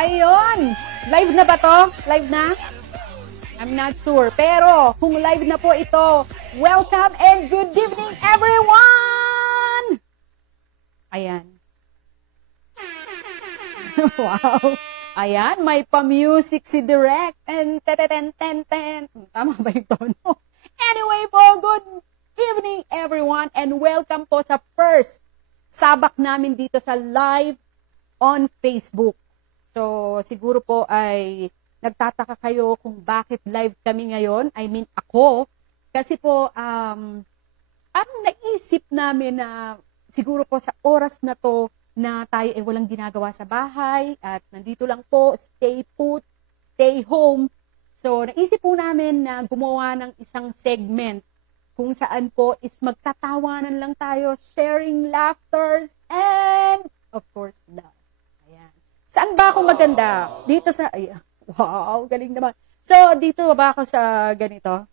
Ayun! Live na ba to? Live na? I'm not sure. Pero, kung live na po ito, welcome and good evening, everyone! Ayan. Wow! Ayan, may pa-music si Direct and ten. Tama ba yung tono? Anyway po, good evening, everyone, and welcome po sa first sabak namin dito sa live on Facebook. So, siguro po ay nagtataka kayo kung bakit live kami ngayon. I mean, ako. Kasi po, parang naisip namin na siguro po sa oras na to na tayo ay walang ginagawa sa bahay at nandito lang po, stay put, stay home. So, naisip po namin na gumawa ng isang segment kung saan po is magtatawanan lang tayo, sharing laughters and, of course, love. Saan ba ako maganda? Dito sa, ay, wow, galing naman. So, dito ba ako sa ganito?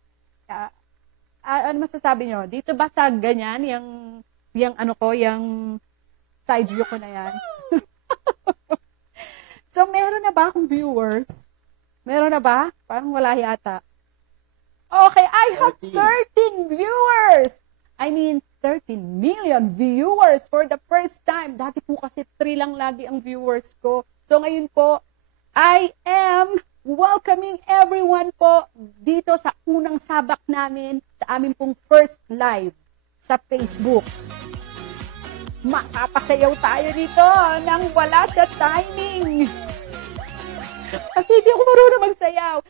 Ano masasabi nyo? Dito ba sa ganyan? Yung ano ko, yung side view ko na yan? So, meron na ba akong viewers? Meron na ba? Parang wala yata. Okay, I have 13 viewers! I mean, 13 million viewers for the first time. Dati po kasi 3 lang lagi ang viewers ko. So ngayon po, I am welcoming everyone po dito sa unang sabak namin sa amin pong first live sa Facebook. Makapasayaw tayo dito nang wala sa timing. Kasi hindi ako marunong magsayaw.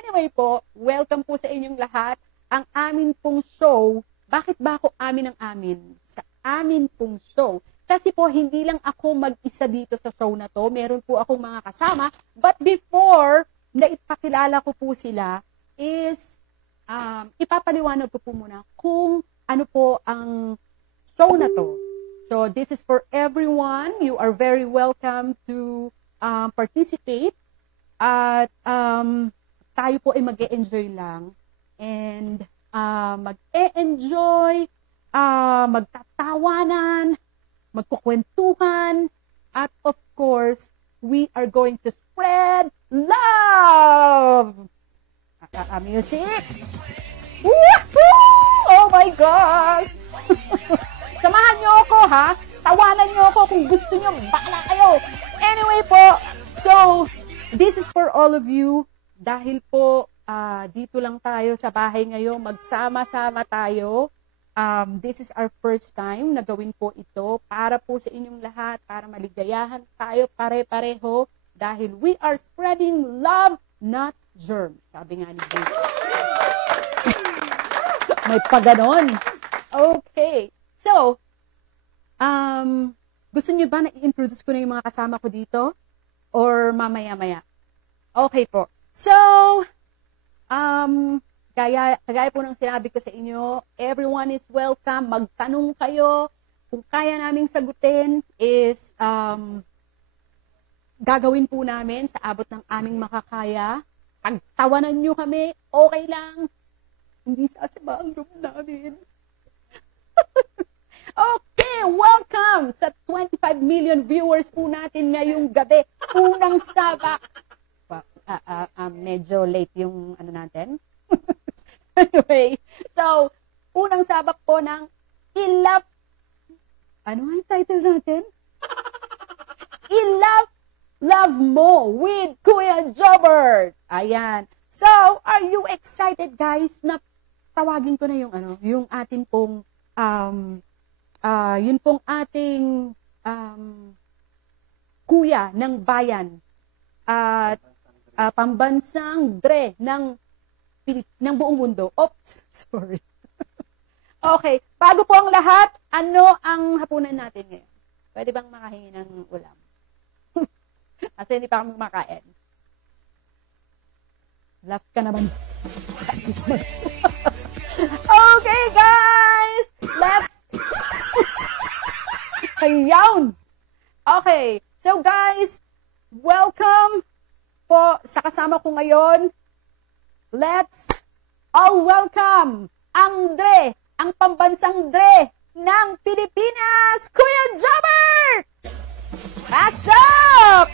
Anyway po, welcome po sa inyong lahat. Ang amin pong show, bakit ba ako amin ang amin? Sa amin pong show. Kasi po, hindi lang ako mag-isa dito sa show na to. Meron po akong mga kasama. But before na ipakilala ko po sila, is ipapaliwanag ko po muna kung ano po ang show na to. So, this is for everyone. You are very welcome to participate. At tayo po ay mag-e-enjoy lang. And mag-e-enjoy, magtatawanan, magkukwentuhan, at of course, we are going to spread love! Music! Woohoo! Oh my God! Samahan nyo ako, ha? Tawanan nyo ako kung gusto nyo, bala kayo! Anyway po, so, this is for all of you, dahil po, dito lang tayo sa bahay ngayon, magsama-sama tayo. This is our first time na gawin po ito para po sa inyong lahat, para maligayahan tayo pare-pareho dahil we are spreading love, not germs. Sabi nga ni Jake. May paganon. Okay. So, gusto niyo ba na i-introduce ko na yung mga kasama ko dito? Or mamaya-maya? Okay po. So, kagaya po ng sinabi ko sa inyo, everyone is welcome. Magtanong kayo. Kung kaya naming sagutin is gagawin po namin sa abot ng aming makakaya. Pagtawanan nyo kami, okay lang. Hindi sasama ang loob namin. Okay, welcome sa 25 million viewers po natin ngayong gabi. Unang sabak. Medyo late yung ano natin. Anyway, so, unang sabak po ng I-Love, ano ang title natin? I-Love, Love Mo with Kuya Jobert. Ayan. So, are you excited guys na tawagin ko na yung ano, yung ating pong, yun pong ating kuya ng bayan at pambansang Dre ng buong mundo. Oops, sorry. Okay, bago po ang lahat, ano ang hapunan natin ngayon? Pwede bang makahingi ng ulam? Kasi hindi pa kami makain. Laugh ka naman. Okay, guys! Let's... Ayawn! Okay, so guys, welcome po sa kasama ko ngayon. Let's all welcome ang Dre, ang pambansang Dre ng Pilipinas, Kuya Jobert! Pasok!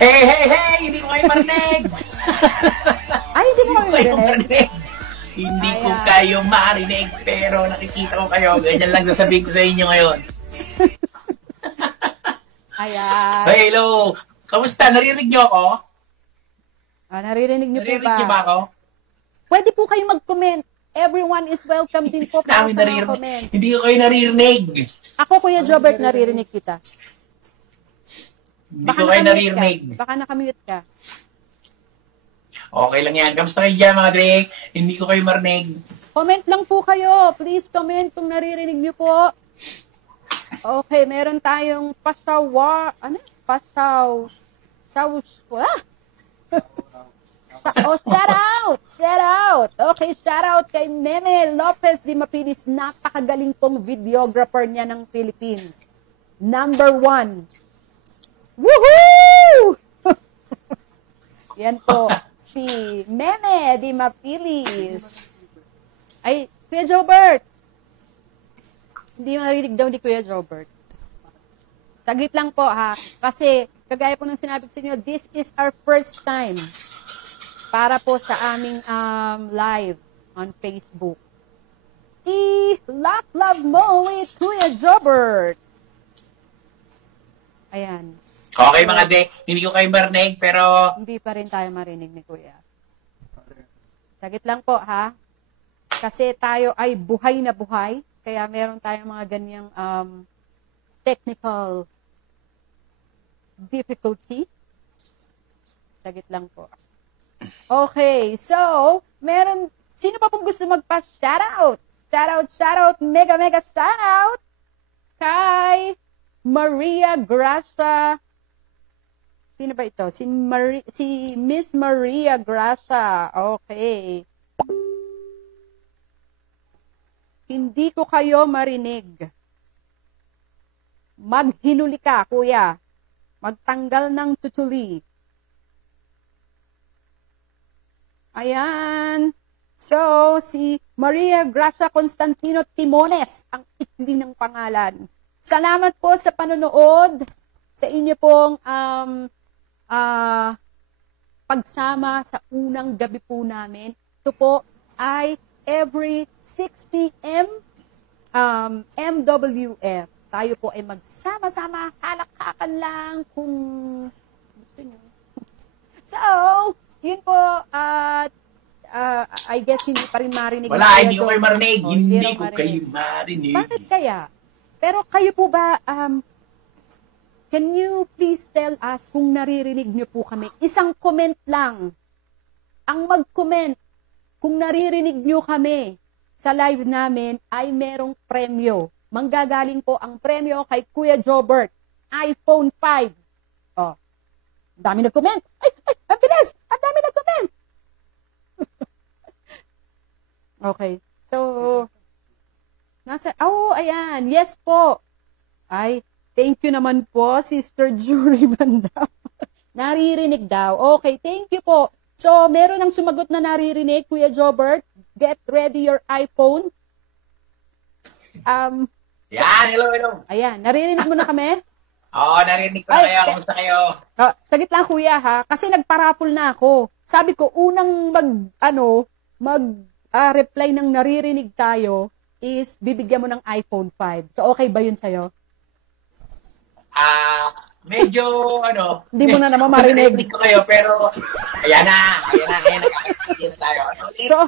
Hey! Hindi ko kayo marinig! Ay, hindi mo kami marinig. Hindi ko kayo marinig, pero nakikita ko kayo. Ganyan lang sasabihin ko sa inyo ngayon. Ayan. Hey, hello! Kamusta? Naririnig niyo ako? Naririnig niyo po Naririnig ba? niyo ba ako? Pwede po kayo mag-comment. Everyone is welcome din po para sa mga comment. Hindi ko kayo naririnig. Ako, Kuya Jobert, naririnig kita. Hindi ko kayo naririnig. Baka nakamute ka. Okay lang yan. Kamusta kayo dyan, mga Dre? Hindi ko kayo marinig. Comment lang po kayo. Please comment kung naririnig niyo po. Okay, meron tayong pasawa. Ano? Pasaw. Oh, shout out. Okay, shout out kay Meme Lopez de Mapilis. Napakagaling pong videographer niya ng Philippines. Number 1. Woohoo! Yan po. Si Meme de Mapilis. Ay, Kuya Jobert. Hindi marinig daw ni Kuya Jobert. Saglit lang po ha. Kasi, kagaya po ng sinabi ko sa inyo, this is our first time para po sa aming live on Facebook. Love mo with Kuya Jobert. Ayan. Okay, mga Dre. Hindi ko kayo marinig, pero... Hindi pa rin tayo marinig ni Kuya. Saglit lang po ha. Kasi tayo ay buhay na buhay. Kaya meron tayong mga ganyang technical difficulty. Saglit lang po. Okay, so, sino pa pong gusto magpa-shoutout? Shoutout, mega shoutout kay Maria Gracia. Sino ba ito? Si Miss Maria Gracia. Okay. Hindi ko kayo marinig. Maghinuli ka, kuya. Magtanggal ng tutuli. Ayan. So, si Maria Gracia Constantino Timones, ang ikli ng pangalan. Salamat po sa panonood, sa inyo pong pagsama sa unang gabi po namin. Ito po ay every 6 p.m. MWF. Tayo po ay magsama-sama, halakakan lang kung gusto nyo. So, yun po, I guess hindi pa rin marinig. Wala, hindi ko kayo marinig. Hindi ko kayo marinig. Bakit kaya? Pero kayo po ba, can you please tell us kung naririnig nyo po kami? Isang comment lang. Ang mag-comment, kung naririnig nyo kami sa live namin, ay merong premyo. Manggagaling po ang premyo kay Kuya Jobert. iPhone 5. Oh. Dami nag-comment. Ay, ang bilis! Ang dami nag-comment! Okay. So, ayan. Yes po. Ay, thank you naman po, Sister Jury Banda. Naririnig daw. Okay, thank you po. So, meron ng sumagot na naririnig, Kuya Jobert. Get ready your iPhone. Yan, hello. Ayan, naririnig mo na kami? Oo, narinig ko na kayo. Kamusta kayo? Sagit lang, kuya, ha? Kasi nagparapol na ako. Sabi ko, unang reply ng naririnig tayo is bibigyan mo ng iPhone 5. So, okay ba yun sa'yo? Medyo, Hindi mo na naman marinig. Narinig ko kayo, pero, ayan na tayo. So,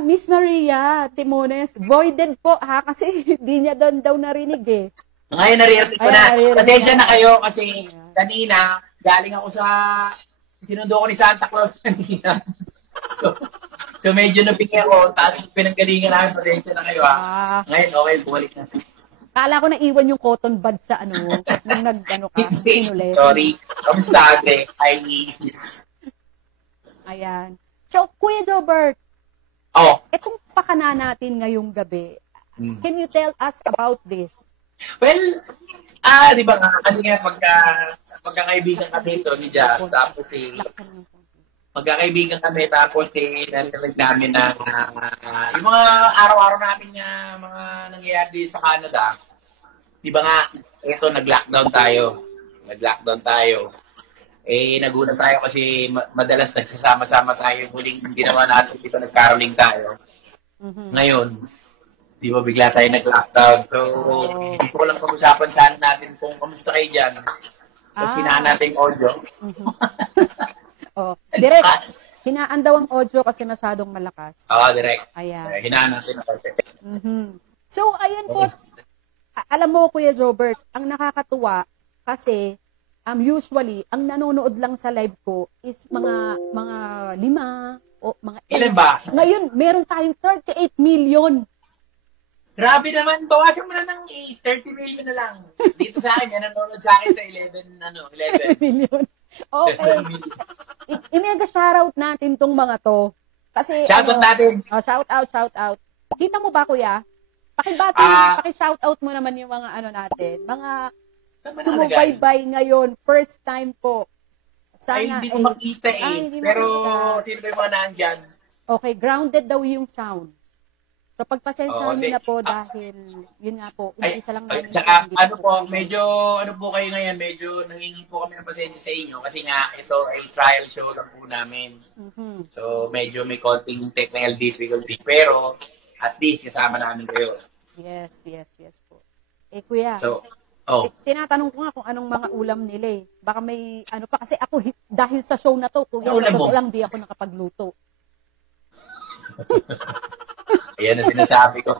Miss Maria Timones, voided po, ha? Kasi hindi niya doon daw narinig, eh. Ngayon naririnig ko na. Pasensya na kayo kasi kanina, galing ako sinundo ko ni Santa Claus kanina. So medyo napingi ako, tapos pinanggalingan namin, pasensya na kayo ha. Ngayon, okay, bumalik na. Kala ko naiwan yung cotton bud sa nung ka, sinulit. Sorry. Kamusta, Ate? I miss. Ayan. So, Kuya Jobert, etong pakana natin ngayong gabi, can you tell us about this? Well, di ba nga, kasi nga pagkakaibigan kami ito ni Jazz, tapos magkakaibigan kami, tapos narinig namin na yung mga araw-araw namin mga nangyayari sa Canada, di ba nga, ito, nag-lockdown tayo. Nagulat tayo kasi madalas nagsasama-sama tayo. Huling ginawa natin dito, nag-caroling tayo. Ngayon, di ba bigla tayo nag-lockdown. So, gusto ko lang pag-usapan saan natin kung kamusta kayo dyan. Tapos hinaan natin yung audio. Direct. Hinaan daw ang audio kasi masyadong malakas. Direct. Ayan. Hinaan natin ang audio. So, ayun po. Alam mo, Kuya Jobert, ang nakakatuwa kasi usually, ang nanonood lang sa live ko is mga 5 o mga 8. Ilan ba? Ngayon, meron tayong 38 million. Grabe naman, bawasan mo na ng 30 million na lang. Dito sa akin, nanonood sa akin sa 11 million. Okay. Imega shoutout natin tong mga to. Kasi, shoutout natin. Shout out. Kita mo ba, Kuya? Paki-shoutout mo naman yung mga natin. Mga sumubaybay ngayon, first time po. Sana, hindi ko makita pero sino ba yung mga nandyan? Okay, grounded daw yung sound. So pagpasensya nyo na po dahil, yun nga po, umpisa lang namin. Medyo kayo ngayon, medyo nangingi po kami ng pasensya sa inyo kasi nga ito ay trial show lang po namin. So medyo may konting technical difficulty pero at least kasama namin kayo. Yes po. Kuya. So, tinatanong ko nga kung anong mga ulam nila Baka may pa kasi ako dahil sa show na to, Kuya, totoo lang di ako nakapagluto. Ayan ang sinasabi ko.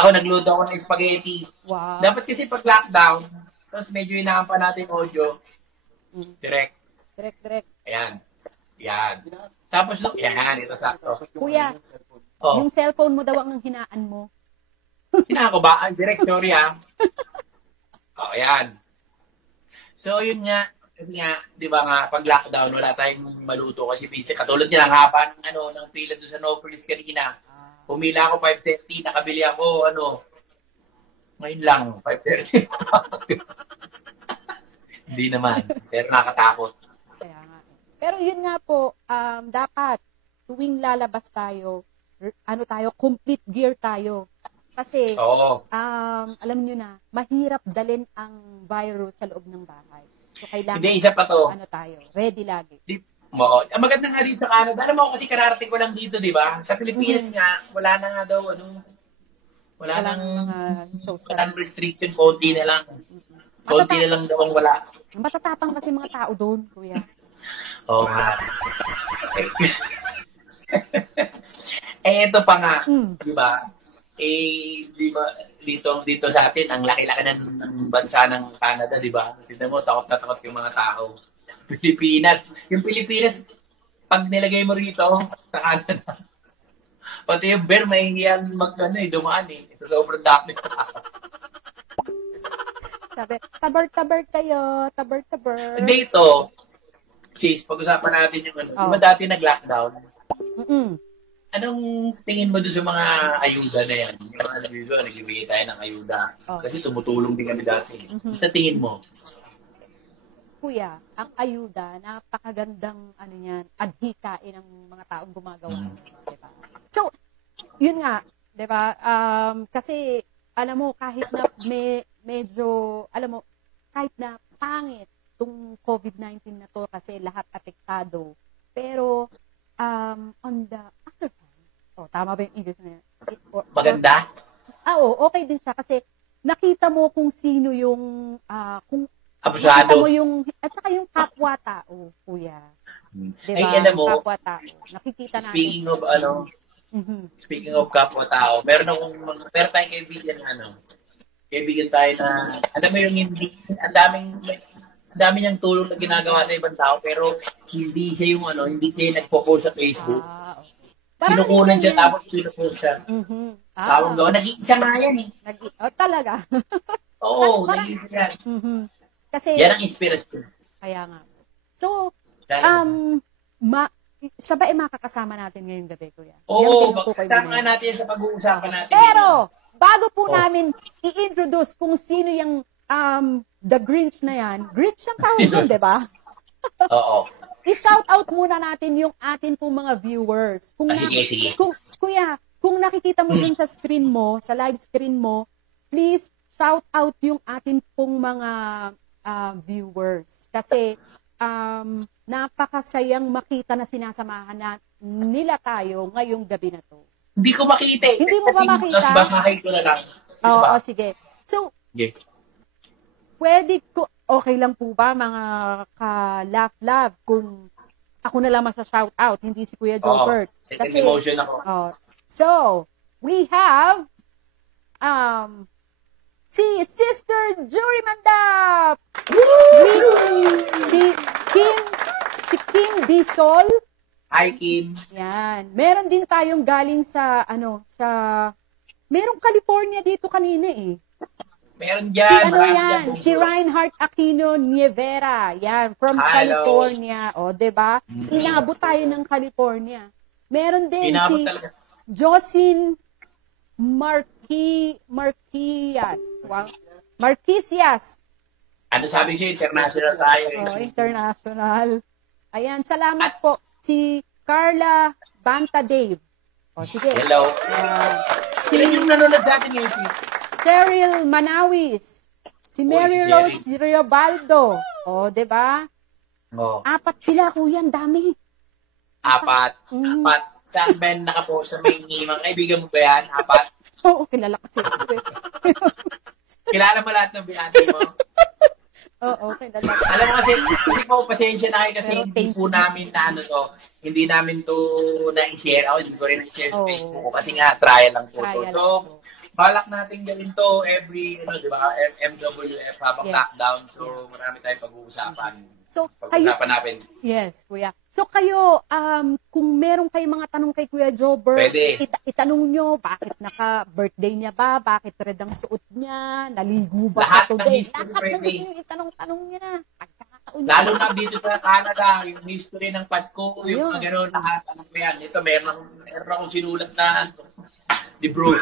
Ako nagluto ako ng spaghetti. Wow. Dapat kasi pag lockdown, tapos medyo inaampa natin audio. Direct. Ayan. Tapos, ito sakto. Kuya, yung cellphone mo daw ang hinaan mo. Hinaan ko ba? Direct, sorry ayan. So, yun nga. Kasi nga, di ba nga, pag lockdown, wala tayong maluto kasi busy. Katulad niya, ang haba ng pila doon sa Nopolis kanina. Pumila ako 5:30, nakabili ako, ngayon lang, 5:30. Hindi naman, pero nakakatakot. Kaya nga. Pero yun nga po, dapat, tuwing lalabas tayo, complete gear tayo. Kasi, alam nyo na, mahirap dalhin ang virus sa loob ng bahay. So, kailangan, hindi, isa pa to. Tayo, ready lagi. Maganda nga dito sa Canada. Alam mo kasi kararating ko lang dito, di ba? Sa Pilipinas nga, wala na nga daw, wala nang restriction, konti na lang. Konti na lang daw ang wala. Matatapang kasi mga tao doon, Kuya. Oo nga. Ito pa nga, di ba? Di ba, dito sa atin, ang laki-laki ng bansa ng Canada, di ba? Tignan mo, takot na takot yung mga tao. Yung Pilipinas, pag nilagay mo rito, sa Canada, pati yung bear, mahingihan dumaan Ito sobrang dami. Sabi, tabar-tabar kayo, tabar-tabar. Hindi ito, sis, pag-usapan natin yung di ba dati nag-lockdown? Anong tingin mo doon sa mga ayuda na yan? Yung mga nagbibigay tayo ng ayuda. Kasi tumutulong din kami dati. Sa tingin mo? Kuya, ang ayuda, napakagandang adhikain ng mga taong gumagawa. Diba? So, yun nga, diba? Kasi, alam mo, kahit na kahit na pangit itong COVID-19 na to kasi lahat apektado. Pero, on the other hand, tama ba yung English na yan? Maganda? Okay din siya kasi nakita mo kung sino yung, abusado. Nakita mo at saka yung kapwa-tao, Kuya. Diba? Ay, alam mo, kapwa-tao. Nakikita natin. Speaking of kapwa-tao, meron tayong kaibigan tayo na, alam mo yung ang dami niyang tulong na ginagawa sa ibang tao, pero hindi siya yung nagpo-post sa Facebook. Kinukunan siya, tapos pinupost siya. Tawag daw, nag-iisa nga yan talaga? Oo, nag-iisa yan. Kasi, yan ang inspirasyon. Kaya nga. So, siya ba makakasama natin ngayong gabi, Kuya? Oo, kasama natin sa pag-uusapan natin. Pero, bago po namin i-introduce kung sino yung The Grinch na yan. Grinch ang tawag doon, di ba? Oo. i-shout out muna natin yung atin pong mga viewers. Sige. Kuya, kung nakikita mo dyan sa screen mo, sa live screen mo, please shout out yung atin pong mga viewers. Kasi napakasayang makita na sinasamahan nila tayo ngayong gabi na to. Hindi ko makita eh. Hindi mo ba makita? Tapos baka ko na lang. Oo, sige. So, okay. Okay lang po ba mga ka-love kung ako na lang shout out, hindi si Kuya Jobert? Kasi emotion ako. So, we have si Sister Jury Mandap. Si Kim Disol. Hi, Kim. Yan. Meron din tayong galing sa merong California dito kanina eh. Meron dyan. Si Reinhardt Aquino Nievera. Yan, from Hello. California. O, diba? Inabot tayo ng California. Meron din si Jocelyn Marquillas. Wow. Marquillas. Ano sabi siya? International tayo. International. Ayan, salamat po. Si Carla Banta Dave. O, sige. Hello. Sila yung nanonood sa atin ngayon, Cheryl Manawis. Si Mary Rose Riobaldo. O, diba? Apat sila, kuya. Ang dami. Apat. Saan ba nakapost sa mga kaibigan mo ba yan? Apat? Oo, kilala kasi. Kilala mo lahat ng binati mo? Oo, kilala. Alam mo kasi po, pasensya na kayo kasi hindi po namin na hindi namin to na-share. Ako, hindi ko rin na-share sa Facebook ko kasi nga, trial lang po to. So, balak natin gawin to every, di ba, MWF habang lockdown. So, marami tayong pag-uusapan. So, pag-uusapan natin. Yes, kuya. So, kayo, kung meron kayong mga tanong kay Kuya Jobert, itanong nyo, bakit naka-birthday niya ba? Bakit red ang suot niya? Naligo ba lahat today? Lahat na gusto nyo itanong niya. Lalo na dito sa Canada, yung history ng Pasko, yung mga gano'n, lahat. Ano ko yan? Ito, meron akong sinulat na libro.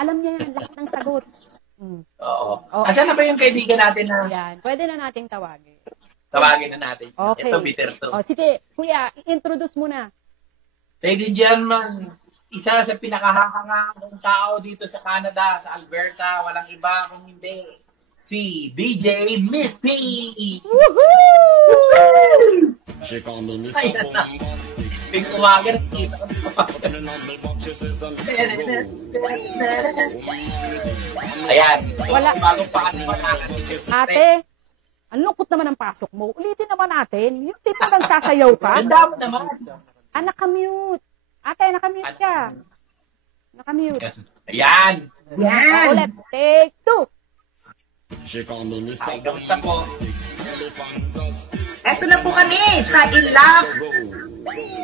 Alam niya yan, lahat ng sagot. Oo. Asan na ba yung kaibigan natin na? Yan, pwede na nating tawagin. Tawagin na natin. Okay. Ito, bitter to. Sige, kuya, i-introduce mo na. Ladies and gentlemen, isa sa pinakahahangang tao dito sa Canada, sa Alberta, walang iba kung hindi si DJ Misty! Woohoo! She call me Mr. Bombastic. Big umaga, nakita ko. Ayan. Wala. Bagong pasok natin. Ate, ang lungkot naman ang pasok mo. Ulitin naman natin. Yung tipo ng sasayaw ka. Ganda mo naman. Nakamute. Ate, nakamute ka. Nakamute. Ayan. Ulit. Take 2. She call me Mr. Ay, kamusta po? Eto na po kami sa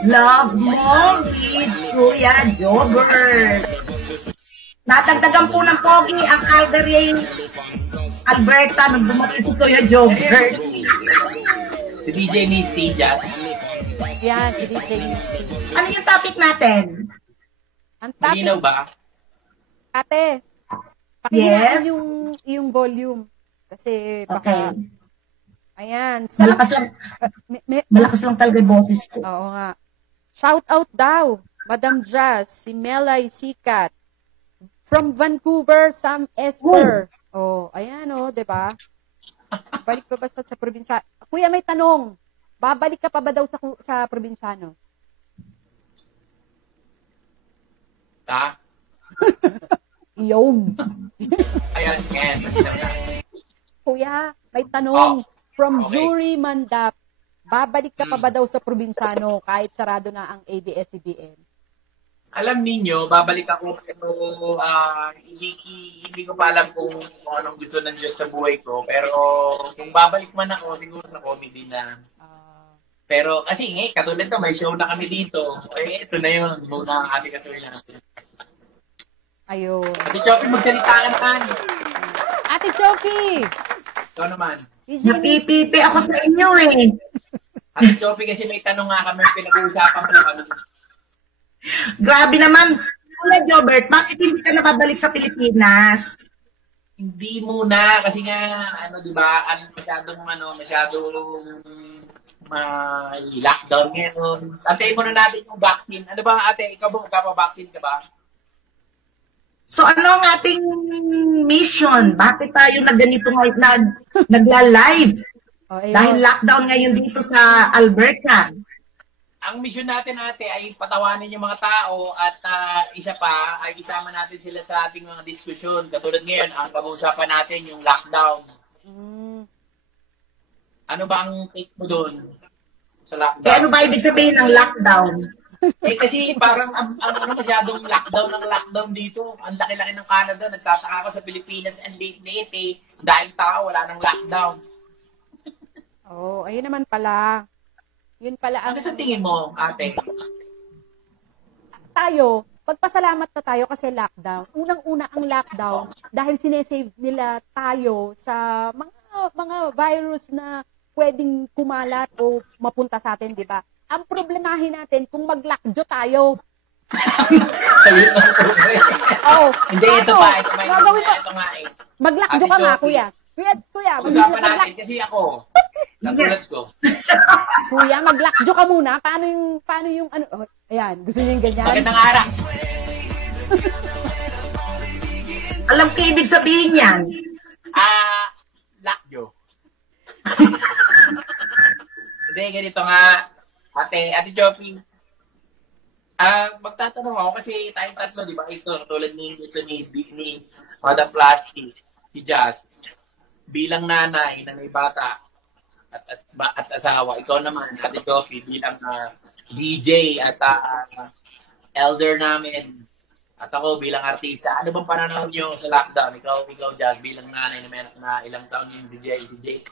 Love Mo with Kuya Jobert. Natagdagan po ng pogi ang Calgary, Alberta nung dumating si Kuya Jobert. Si DJ Misty dyan. Yan, si DJ Misty. Ano yung topic natin? Ang topic, Malinaw ba? ate, pakinggan yung volume. Kasi baka, ayan. Malakas lang talaga yung boses ko. Oo nga. Shout out daw, Madam Jazz, si Melay Sikat. From Vancouver, Sam Esper. Ayan diba? Balik pa ba siya sa probinsya? Kuya, may tanong. Babalik ka pa ba daw sa probinsyano? Yung. Ayan, yan. Kuya, may tanong. From Jury Mandap. Babalik ka pa ba daw sa probinsyano kahit sarado na ang ABS-CBN? Alam ninyo, babalik ako pero hindi ko pa alam kung anong gusto ng Diyos sa buhay ko. Pero kung babalik man ako, siguro sa comedy na. Pero kasi katulad ko, may show na kami dito. Ito na yun. Muna kasi kasuhin natin. Ayun. Ate Choppy, magsalita ka naman. Ate Choppy! Ikaw naman. Napipipi ako sa inyo eh. Ate Choppy, kasi may tanong nga kami, pinag-uusapan ko lang kami. Grabe naman. Kuya Jobert, bakit hindi ka nakabalik sa Pilipinas? Hindi muna kasi nga di ba, masyadong lockdown ngayon. Antayin muna natin yung vaccine. Ano ba ate, ikaw ba magpapa-vaccine ka ba? So ano ang ating mission? Bakit tayo nagla-live? Dahil lockdown ngayon dito sa Alberta. Ang mission natin ate ay patawanin yung mga tao at isa pa ay isama natin sila sa ating mga diskusyon. Katulad ngayon, ang pag-uusapan natin yung lockdown. Ano ba ang take mo doon sa lockdown? Ano ba ibig sabihin ng lockdown? Kasi parang masyadong lockdown dito. Ang laki-laki ng Canada. Nagtataka ako sa Pilipinas and late dahil tao, wala nang lockdown. Ayun naman pala. Yun pala ang... Ano sa tingin mo, ate? Tayo, pagpasalamat na tayo kasi lockdown. Unang-una ang lockdown dahil sinesave nila tayo sa mga virus na pwedeng kumalat o mapunta sa atin, di ba? Ang problemahin natin kung mag-lockjo tayo. Hindi, ito pa. Ito nga eh. Mag-lockjo ka nga, kuya. Kuya, mag-usapan natin kasi ako. Nagulat ko. Kuya, mag-lockjo ka muna. Paano yung ano? Ayan, gusto niyo yung ganyan? Magandang araw. Alam ko ibig sabihin yan. Lockjo. Hindi, ganito nga. Ate Joffy. Magtatanong ako kasi tayong tatlo, di ba? Ito, tulad ni Madam Plastic, si Jazz. Bilang nanay na may bata at asawa, ikaw naman, Ate Joffy, bilang DJ at elder namin. At ako bilang artista. Ano bang pananaw niyo sa lockdown? Ikaw Jazz, bilang nanay na meron na ilang taon yung si Jake.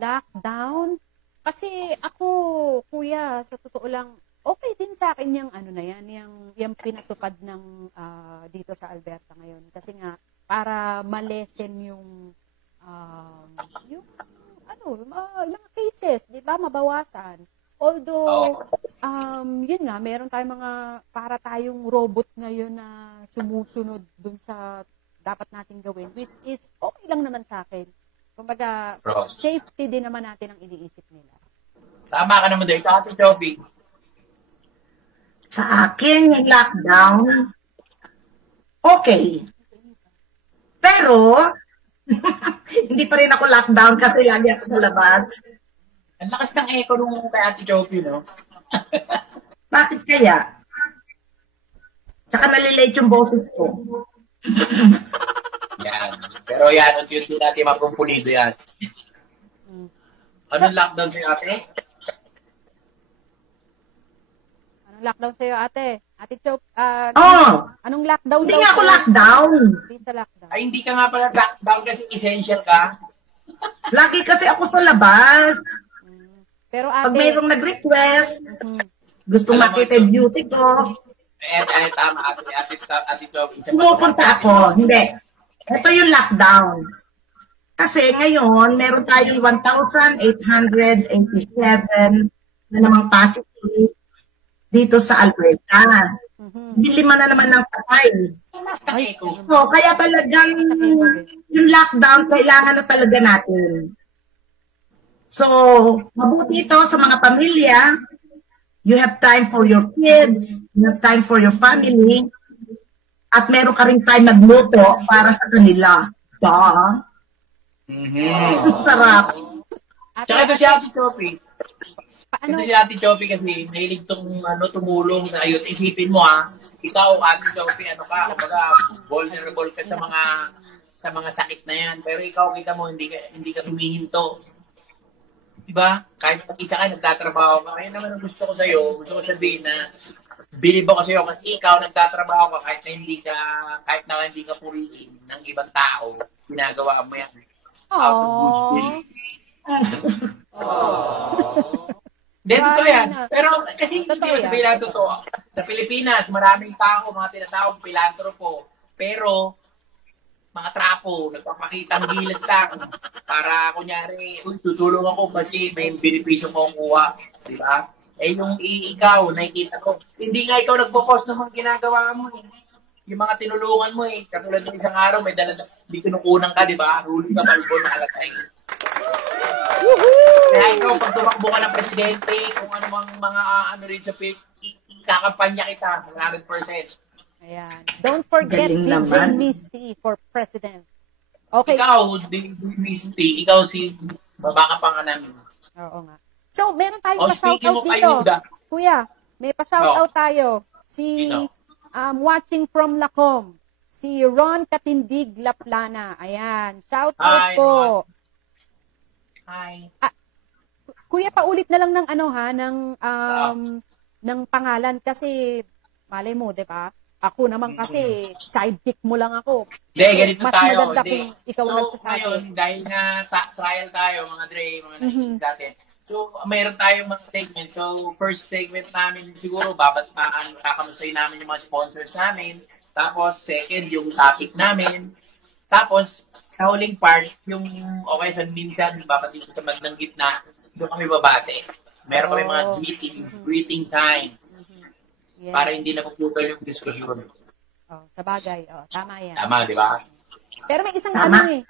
Lockdown? Kasi ako, kuya, sa totoo lang, okay din sa akin yung yung pinatupad ng dito sa Alberta ngayon. Kasi nga, para malesen yung mga cases, di ba, mabawasan. Although, yun nga, meron tayong para tayong robot ngayon na sumusunod dun sa dapat nating gawin, which is okay lang naman sa akin. Kumbaga, safety din naman natin ang iniisip nila. Tama ka naman doon. Ito, Ate Joby. Sa akin, yung lockdown, okay. Pero, hindi pa rin ako lockdown kasi lagi ako sa labas. Ang lakas ng echo nung kay Ate Joby, no? Bakit kaya? Tsaka nalilate yung boses ko. Yan. Pero yan, unti-unti natin mapumpulido yan. Anong lockdown sa'yo, ate? Anong lockdown sa'yo, ate? Ate Chop, anong lockdown? Hindi nga ako lockdown. Hindi sa lockdown. Ay, hindi ka nga pala lockdown kasi essential ka. Lagi kasi ako sa labas. Pero ate... Pag mayroong nag-request, gustong makita yung beauty ko. Tama, ate Chop. Pumupunta ako. Hindi. Ito yung lockdown. Kasi ngayon, meron tayong 1,887 na namang positive dito sa Alberta. Lima na naman ng patay. So, kaya talagang yung lockdown, kailangan na talaga natin. So, mabuti ito sa mga pamilya. You have time for your kids. You have time for your family. At meron ka rin time magluto para sa kanila. Sarap. Tsaka ito si Ate Choppy. Ito si Ate Choppy kasi mahilig tumulong sa ayun. Isipin mo ikaw Ate Choppy, kumbaga vulnerable ka sa mga sakit na yan. Pero ikaw, kita mo, hindi ka humihinto. Diba? Kahit mag-isa ka, nagtatrabaho ka. Kaya naman ang gusto ko sa'yo, gusto ko sabihin na bilib ako sa'yo kasi ikaw nagtatrabaho ka kahit na hindi ka purihin ng ibang tao, ginagawa mo yan. Out of good will. Then, totoo yan. Pero kasi sabihin lang totoo. Sa Pilipinas, maraming tao, mga tinatawag pilantropo. Pero, mga trapo, nagpapakitang gilas lang para kunyari, tutulong ako kasi may benepisyo mo kuha. Diba? Yung ikaw, nakikita ko, hindi nga ikaw nagpo-post ng mga ginagawa mo. yung mga tinulungan mo eh. Katulad ng isang araw, may dala, di kinukunan ka, di ba? Huli ka, balbo na kalatay. Kaya ikaw, pag tumakbo ka ng presidente, kung ano mang mga ano rin sa PIP, ikakampanya kita, 100%. Ayan. Don't forget Galing DJ naman. Misty for president. Okay. Ikaw, Misty, ikaw si babaka pa nga namin. Oo nga. So, meron tayong Oh, speaking pa-shoutout of dito. ayuda. Kuya, may pa-shoutout tayo. Si Ito. watching from Lacom. Si Ron Katindig Laplana. Ayan. Shoutout Hi, po. Hi. Kuya, paulit na lang ng ano ha, ng pangalan kasi malay mo, 'di ba? Ako naman kasi sidekick mo lang ako. Hindi, ganito Mas tayo. maganda Hindi. kung ikaw So, nagsasabi. ngayon, dahil nga trial tayo, mga Dre, mga nakikinig sa atin. So, mayroon tayong mga segment. So, first segment namin, siguro, kakamustahin namin yung mga sponsors namin. Tapos, second, yung topic namin. Tapos, sa huling part, yung, okay, sa minsan, babatiin sa bandang gitna, doon kami babate. Meron kami mga greeting times. Yes. Para hindi napuputol yung diskusyon. Oh, sa bagay. Oh, tama yan. Tama, di ba? Pero may isang Tama. ano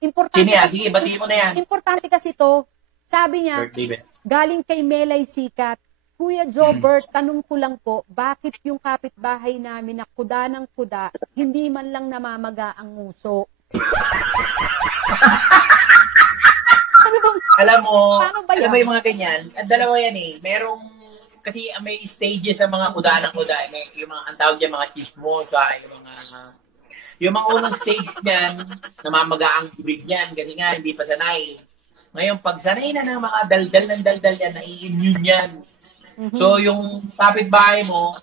importante. Sino yan? Sige, batiin mo na yan. Importante kasi to. Sabi niya, Birthday ba? galing kay Melay Sikat, Kuya Jobert, tanong ko lang po, bakit yung kapitbahay namin na kuda ng kuda, hindi man lang namamaga ang nguso? Ano bang, Alam mo, Paano ba alam yan? mo yung mga ganyan, at dalawa yan eh. Merong, kasi may stages sa mga kuda ng kuda. May, yung mga, ang tawag dyan, mga chismosa, yung mga unang stage niyan, namamaga ang tubig niyan kasi nga hindi pa sanay. Ngayon, pag sanay na ng mga daldal ng daldal yan, nai-immune yan. So, yung kapitbahay mo,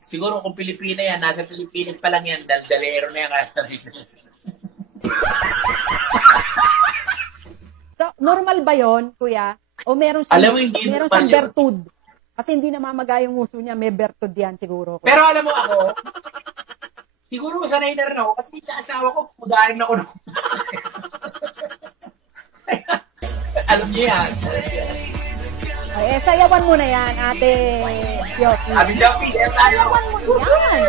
siguro kung Pilipina yan, nasa Pilipinas pa lang yan, daldalero na yan, kasi sanay na. so, normal ba yon kuya? O meron siyang, Alam mo, hindi meron normal siyang yun. bertud? Kasi hindi namamaga yung nguso niya, may bertud yan siguro. Kuya. Pero alam mo ako, siguro sanay na rin ako kasi sa asawa ko, kudahin ako. Alam niyo yan. Ay, sayawan mo na yan, ate Yoki. Sabi siya, Peter, tayo. Sayawan mo yan.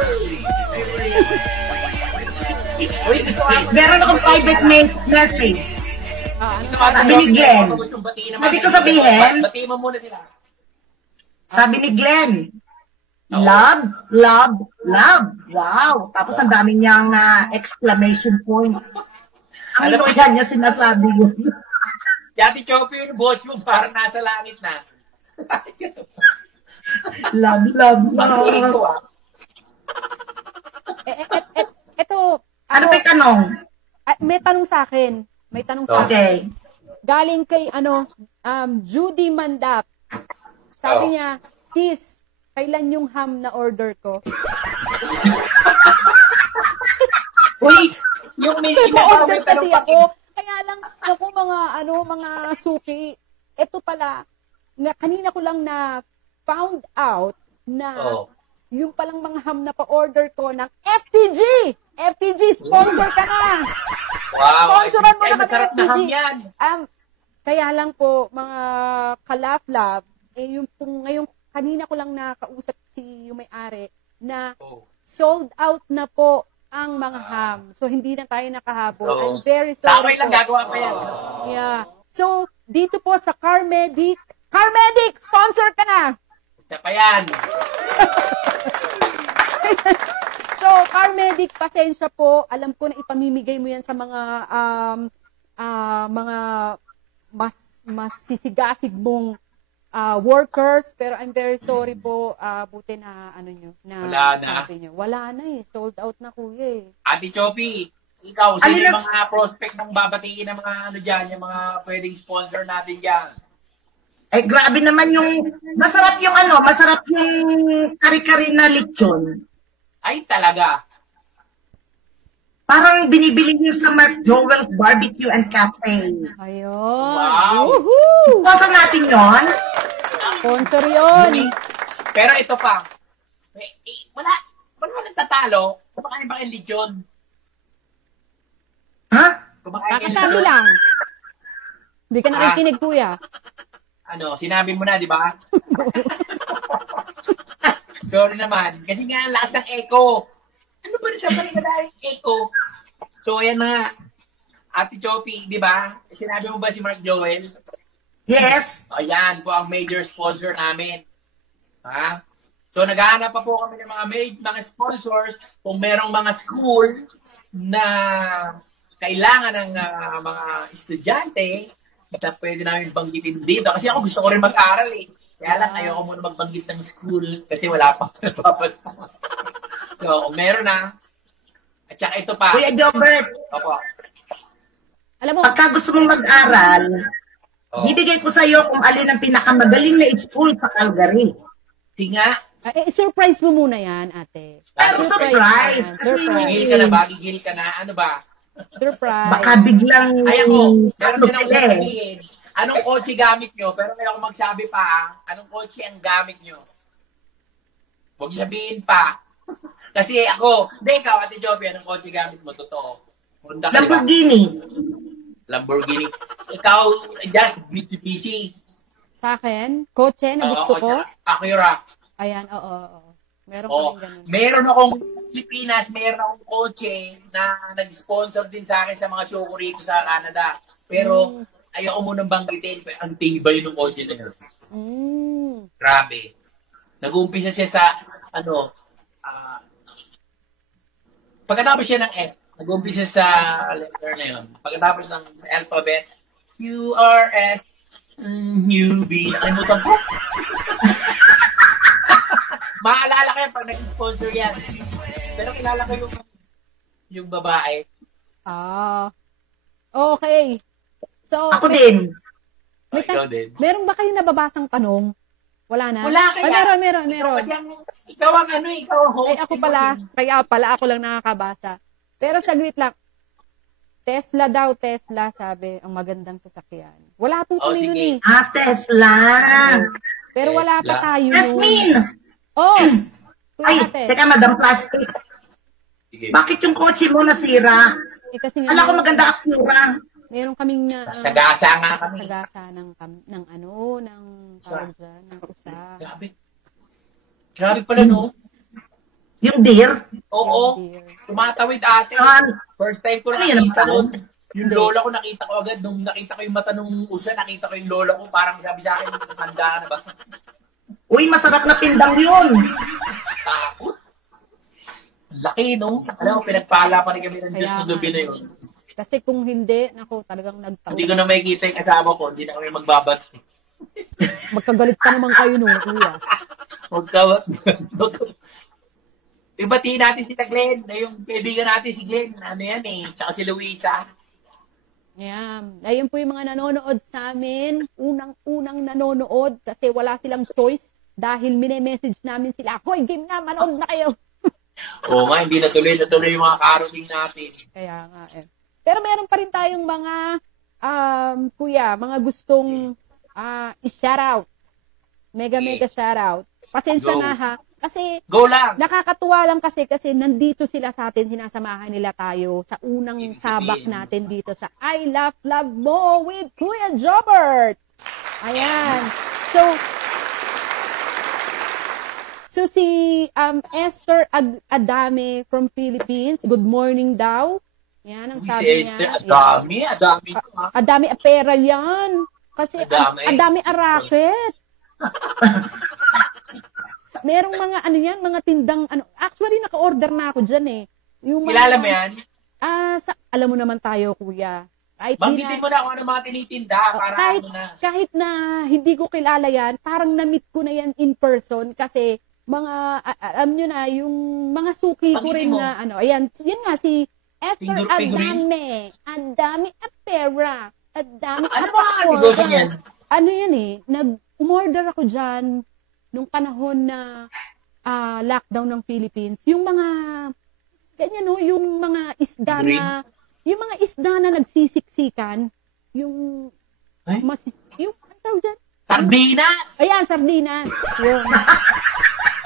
Uy, gusto ka. Meron akong private message. Sabi ni Glenn. Pwede ko sabihin? Batiin mo muna sila. Sabi ni Glenn, love, love, love. Wow. Tapos ang dami niyang exclamation point. Ang Alam mo- inuyan niya sinasabi yun. Yati Choppy, yung boss mo parang nasa langit na. Love, love, Batiin ko love. Ito, Ano ba yung tanong? may tanong sa akin. May tanong sa akin. Okay. Galing kay, Judy Mandap. Sabi niya, sis, kailan yung ham na order ko? Uy, yung may Ma-order kasi ako. Kaya lang, ako mga suki, ito pala, kanina ko lang na found out na yung palang mga ham na pa-order ko ng FTG! FTG, sponsor ka na! Wow. Sponsoran mo Ay, na kami, masarap na ham FTG. yan. Kaya lang po, mga kalap-lab, yung ngayong kanina ko lang nakausap yung may-ari na sold out na po ang mga ham. So, hindi na tayo nakahabol. So, I'm very sa sorry akin lang po. gagawa pa yan. Yeah. So, dito po sa Carmedic, sponsor ka na! Siya pa yan. So, Carmedic, pasensya po. Alam ko na ipamimigay mo yan sa mga mga mas sisigasig mong workers, pero I'm very sorry po, buti na Wala na. sabi nyo. Wala na eh, sold out na kuya eh. Ate Choppy, ikaw, sino Alin yung na- mga prospect mong babatiin ng mga dyan, yung mga pwedeng sponsor natin dyan? Eh, grabe naman masarap yung kari-kari na lechon. Ay, talaga. Parang binibili niyo sa Mark Joel's Barbecue and Cafe. Ayun. Wow. Woohoo! Sponsor natin yon. Sponsor yun. Pero ito pa, wala nagtatalo, kumakain ba kayo lechon? Ha? Kumakain kayo Kakasabi lechon? lang. Hindi ka nakikinig, kuya. Sinabi mo na, di ba? Sorry naman. Kasi nga, ang lakas ng echo. Ano ba sa paligadahin ko. So, ayan na nga. Ate Choppy, di ba? Sinabi mo ba si Mark Joel? Yes. Ayan po ang major sponsor namin. Ha? So, naghahanap pa po kami ng mga sponsors kung merong mga school na kailangan ng mga estudyante na pwede namin banggitin dito. Kasi ako gusto ko rin mag-aral eh. Kaya lang, ayoko muna magbanggit ng school kasi wala pa napapasok. So, meron na. At saka ito pa. Kuya Jobert, Opo. Alam mo, pagka gusto mong mag-aral, bibigay ko sa'yo kung alin ang pinakamagaling na school sa Calgary. Tinga. surprise mo muna yan, ate. Pero surprise. Kasi Gigil ka na ba? Gigil ka na? Ano ba? Surprise. baka biglang Ay ako, meron din ako sila eh. sabihin. Anong kotse gamit nyo? Pero kaya ako magsabi pa, anong kotse ang gamit nyo? Huwag sabihin pa. Kasi ako, hindi ikaw, Ate Joby, anong kotse gamit mo? Totoo. Honda ka, diba? Lamborghini. Ikaw, just Mitsubishi. Sa akin, kotse na gusto ko. Acura. Ayan, oo. Meron Oh, kaming ganun. meron akong Pilipinas, meron akong kotse na nag-sponsor din sa akin sa mga show ko rito sa Canada. Pero ayoko munang banggitin, ang tibay ng kotse na yun. Grabe. Nag-uumpisa siya sa, pagkatapos siya ng S, nag-uumpisa sa letter na yun. Pagkatapos ng alphabet, QRS, UB, nakalimutan ko. Maalala ko yan pag nag-sponsor yan. Pero kilala ko yung babae. Okay. So, Ako din. Ikaw din. Meron ba kayo nababasang tanong? Wala na? Wala kaya. Meron. Kasi ikaw ang ikaw ang host. Ay, ako pala. Kaya pala ako lang nakakabasa. Pero saglit lang. Tesla daw, sabi, ang magandang sasakyan. Wala po kami nun eh. Tesla. Pero wala pa tayo. Jasmine. Kuya Ay, ate. teka, Madam Plastic. Sige. Bakit yung kotse mo nasira? Kasi nga, Alam ko maganda Acura. meron kaming Sagasa nga kami. sagasa ng tawag dyan, ng usa. Grabe pala, no? Yung deer. Oo. Dear. Tumatawid ate. Saan? First time ko Ano yun ang nakita tanong? nun. Yung lola ko nakita ko agad. Nung nakita ko yung mata nung usa, nakita ko yung lola ko. Parang sabi sa akin, handa ka na ba? Uy, masarap na pindang yun. Takot. Laki, no? Alam mo, pinagpala pa rin kami ng Diyos Kaya na gabi na yun. Kasi kung hindi, naku, talagang nagtaon. Hindi ko na makikita yung kasama ko. Hindi na kami magbabat. Magkagalit pa naman kayo nung kuya. Ibatiin natin si Glenn. Na yung kaibigan natin si Glenn. Ano yan eh. Tsaka si Luisa. Ayan. Ayun po yung mga nanonood sa amin. Unang nanonood kasi wala silang choice dahil mini-message namin sila, hoy, game na, manood na kayo. Oo nga, hindi natuloy yung mga karating natin. Kaya nga eh. Pero meron pa rin tayong mga, kuya, mga gustong i-shoutout. Mega shoutout. Pasensya Go. na ha. Kasi Go lang! nakakatuwa lang kasi nandito sila sa atin, sinasamahan nila tayo sa unang Ibig sabak sabihin. natin dito sa I Love Mo with Kuya Jobert. Ayan. So si Esther Adame from Philippines, good morning daw. Yan ang Si sabi Esther, niya. adami ko ha. Adami apera yan. Kasi adami araket. Merong mga mga tindang actually naka-order na ako diyan eh. Yung mga, Kilala mo yan? alam mo naman tayo, kuya. Banggitin mo na kung ano mga tinitinda para kahit na hindi ko kilala yan, parang na-meet ko na yan in person kasi alam nyo na, yung mga suki ko rin mo. na, ayan, yun nga, si Esther Figurine? Adame apera, Adame Ano mga negosyo niyan? Ano yan eh, umorder ako dyan nung panahon na lockdown ng Philippines. Yung mga, ganyan no, yung mga isda na nagsisiksikan, yung, yung, ano tawag dyan? Sardinas! Ayan, sardinas. Yung,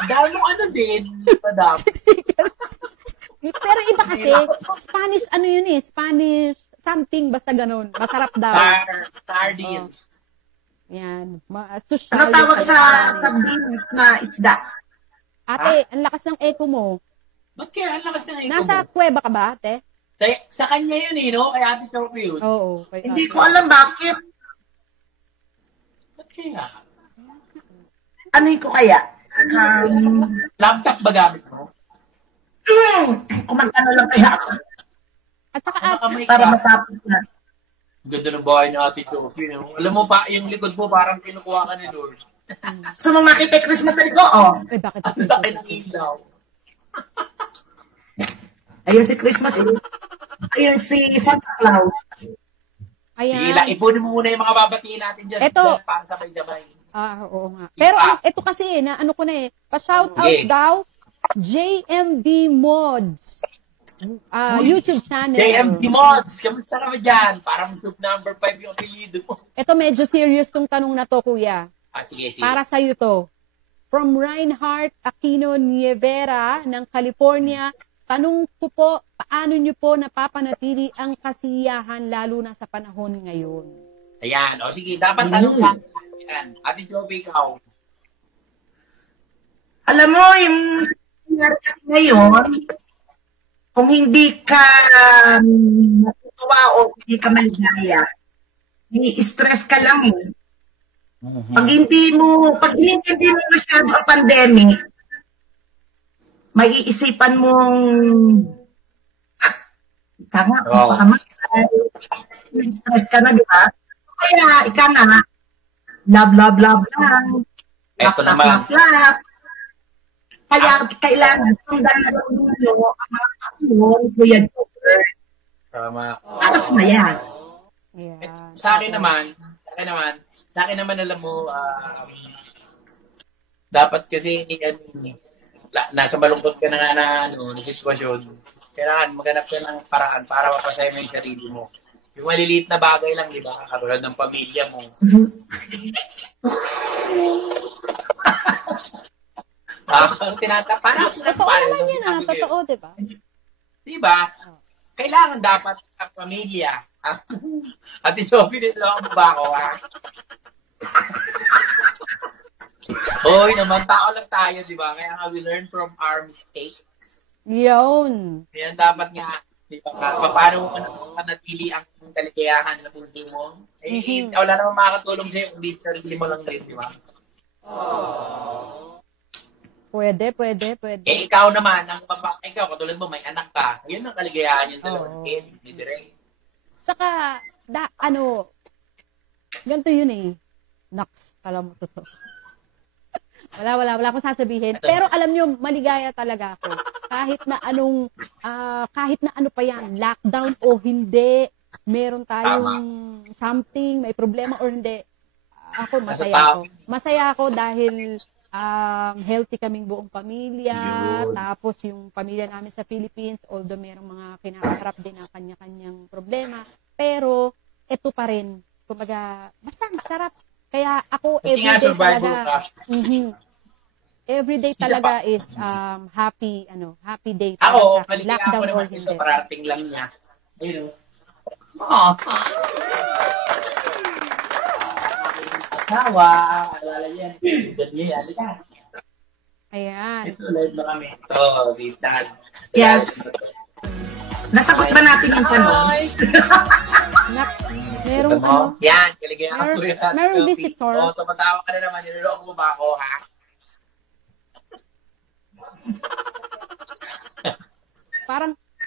Dahil mo din, madam. siksikan. Pero iba kasi, Spanish, Spanish something, basta ganun. Masarap daw. Sardines. Yan. Ano tawag sa sardinas na isda? Ate, ang lakas ng echo mo. Ba't kaya ang lakas ng echo Nasa mo? kuweba ka ba, ate? Sa kanya yun eh, no? Kay Ate Sophie yun. Oo. Hindi ko alam bakit. Ba't kaya? Ano'y ko kaya? Laptop ba gamit mo? Kumanta na lang kaya ako At saka, Nakakamay para ka. matapos na. Ang ganda ng bahay ni Ate Sophie, no? Alam mo pa, yung likod mo parang kinukuha ka ni Lord. So, mga makita yung Christmas tree ko, oh. bakit? Ang laki ng ilaw. Ayun si Christmas tree. Ayun si Santa Claus. Sige, Ayan. ipunin mo muna yung mga babatiin natin dyan. Eto. Just para sabay-sabay. Oo nga. Pero ito kasi, na ano ko na pa-shout out Okay. daw, JMD Mods. YouTube channel. JMT Mods, kamusta naman dyan? Parang soup number 5 yung apelido mo. Ito medyo serious tong tanong na to, kuya. Sige. Para sa'yo to. From Reinhardt Aquino Nievera ng California, tanong ko po, paano nyo po napapanatili ang kasiyahan lalo na sa panahon ngayon? Ayan, o sige, dapat tanong sa atin yan. Ate Joby, ikaw. Alam mo, yung nangyari kasi ngayon, kung hindi ka natutuwa o hindi ka maligaya, i-stress ka lang eh. Pag hindi mo masyado ang pandemic, may iisipan mong tanga, stress ka na, di ba? Kaya, ika nga, love lang. Eto naman. Laugh. Kaya, kailangan sundan na nyo ang mga kapatid, Kuya Joker, Tama. para sumaya. Yeah. Sa akin naman, alam mo, dapat kasi, nasa malungkot ka na nga na sitwasyon. Kailangan maghanap ka ng paraan para mapasaya mo yung sarili mo. Yung maliliit na bagay lang, di ba? Katulad ng pamilya mo. Para Totoo naman yan, totoo, di ba? Di ba? Kailangan dapat ang pamilya. Ate Sophie, nito ako ba ako, ha? Hoy, naman tao lang tayo, di ba? Kaya nga we learn from our mistakes. Yun. Kaya dapat nga, di ba, paano mo manatili ang kaligayahan sa puso mo? Wala namang makakatulong sa'yo kung di sarili mo lang din, di ba? Pwede. Ikaw naman, ikaw, katulad mo, may anak ka. Yun ang kaligayahan yung dalawang skin, di direct. Saka, ganito yun eh. Naks, alam mo to. Wala akong sasabihin. Pero alam nyo, maligaya talaga ako. Kahit na ano pa yan, lockdown o hindi, meron tayong something, may problema or hindi, ako masaya ako dahil healthy kaming buong pamilya. Tapos yung pamilya namin sa Philippines, although merong mga kinakaharap din ng kanya-kanyang problema, pero ito pa rin, kumbaga, basta sarap. Kaya ako everyday talaga. Everyday talaga is happy day para Ako, sa akin. Lockdown ko or naman hindi. sa parating lang niya. Ayun. Asawa, alala yan. Ganyan, yan. Ayan. Ito, live na kami. Si Dad. Yes. Nasagot ba natin yung tanong? Merong ano? Yan, kaligayahan ko yan. Merong visitor. Tumatawa ka na naman. Niloloko mo ba ako, ha?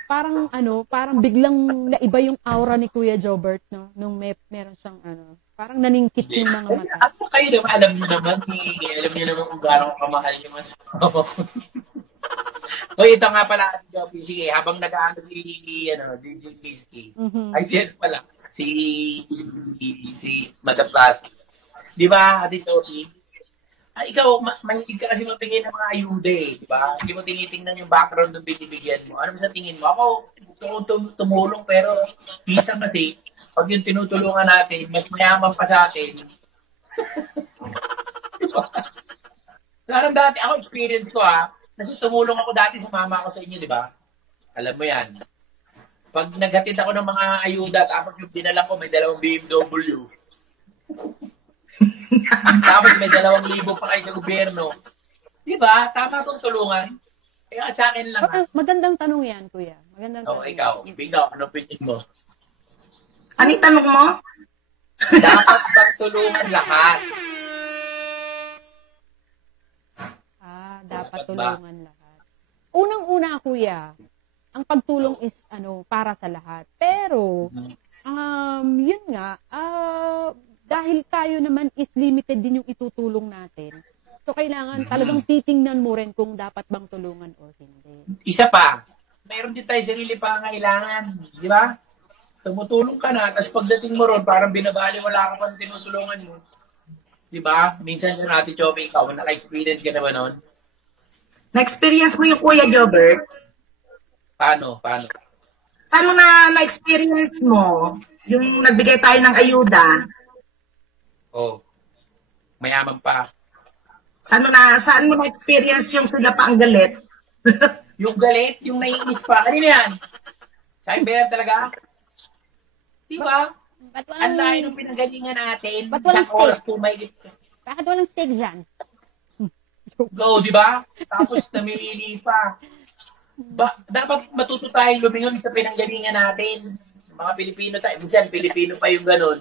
Parang biglang naiba yung aura ni Kuya Jobert, no? Nung meron siyang parang naningkit yung mga mata. Ako kayo naman, alam niyo naman kung gano'ng kamahal yung asawa. So, ito nga pala, Joby. Sige, habang nag-aano DJ Christy. Ay, siya pala. Si Madam Plastic. Di ba, Ate Joby? Ikaw, mahilig ka kasi mabigay ng mga ayuda eh. Di ba? Hindi mo tinitingnan yung background ng binibigyan mo. Ano sa tingin mo? Ako, gusto ko tumulong pero pisang kasi pag yung tinutulungan natin, mas mayaman pa sa atin. Diba? Parang dati, ako experience ko kasi tumulong ako dati sa mama ko sa inyo, di ba? Alam mo yan. Pag naghatid ako ng mga ayuda, tapos yung dinala ko, may 2 BMW. Tapos may 2,000 pa kayo sa gobyerno. Di ba? Tama itong tulungan. Kaya sa akin lang. Magandang tanong yan, kuya. Magandang tanong. Ikaw, ano opinion mo? Ano yung tanong mo? Dapat bang tulungan lahat? Dapat tulungan lahat. Unang-una, kuya, ang pagtulong is para sa lahat. Pero, yun nga, dahil tayo naman is limited din yung itutulong natin. So, kailangan talagang titingnan mo rin kung dapat bang tulungan o hindi. Isa pa, mayroon din tayo sarili pangangailangan. Di ba? Tumutulong ka na, tapos pagdating mo ron, parang binabali, wala ka pang tinutulungan mo. Di ba? Minsan yung natin, Choppy, ikaw, naka-experience ka na ba nun? Na-experience mo yung Kuya Jobert? Paano? Saan mo na-experience mo yung nagbigay tayo ng ayuda? Mayaman pa. Saan mo na-experience yung sila pa ang galit? Yung galit, yung naiinis pa. Kanina yan? Sa IBM talaga? Di ba? Ang layo ng pinagalingan natin. Walang oras steak? Bakit walang steak dyan? Di ba? Tapos namimili pa. Dapat matuto tayong lumingon sa pinanggalingan natin. Mga Pilipino tayo. Minsan, Pilipino pa yung ganun.